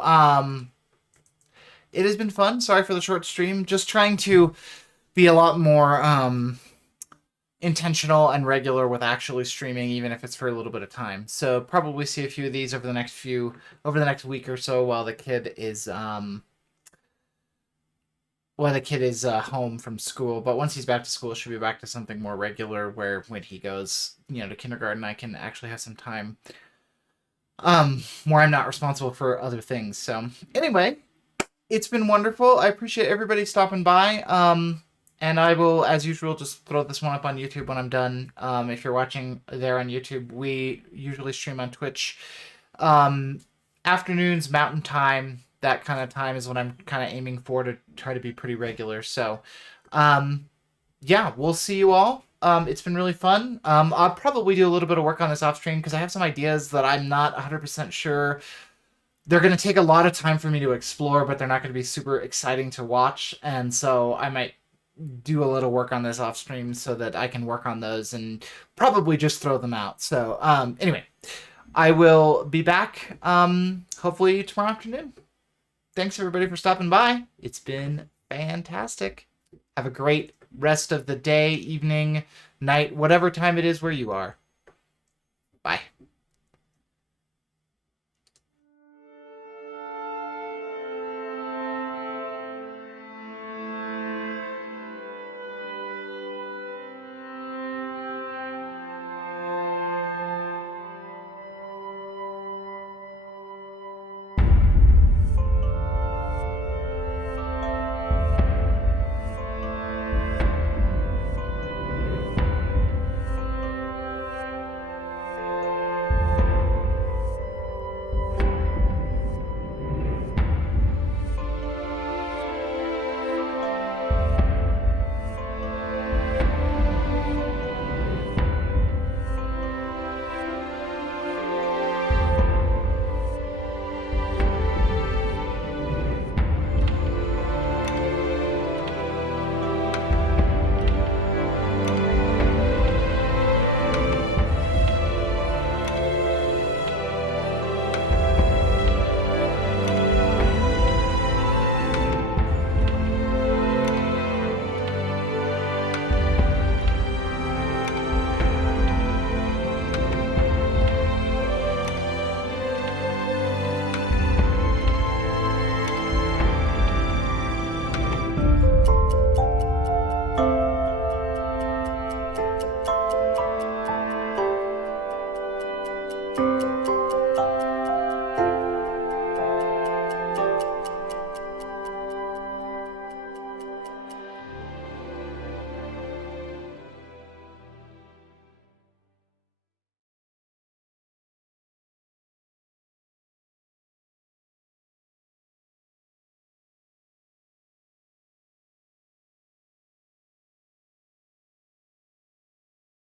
it has been fun. Sorry for the short stream. Just trying to be a lot more intentional and regular with actually streaming, even if it's for a little bit of time. So probably see a few of these over the next week or so while the kid is home from school. But once he's back to school, should be back to something more regular where when he goes, to kindergarten, I can actually have some time where I'm not responsible for other things. So anyway, it's been wonderful. I appreciate everybody stopping by. And I will, as usual, just throw this one up on YouTube when I'm done. If you're watching there on YouTube, we usually stream on Twitch. Afternoons, Mountain Time, that kind of time is what I'm kind of aiming for to try to be pretty regular. So, yeah, we'll see you all. It's been really fun. I'll probably do a little bit of work on this off stream because I have some ideas that I'm not 100% sure. They're going to take a lot of time for me to explore, but they're not going to be super exciting to watch. And so I might do a little work on this off stream so that I can work on those and probably just throw them out. So, anyway, I will be back, hopefully tomorrow afternoon. Thanks everybody for stopping by. It's been fantastic. Have a great rest of the day, evening, night, whatever time it is where you are.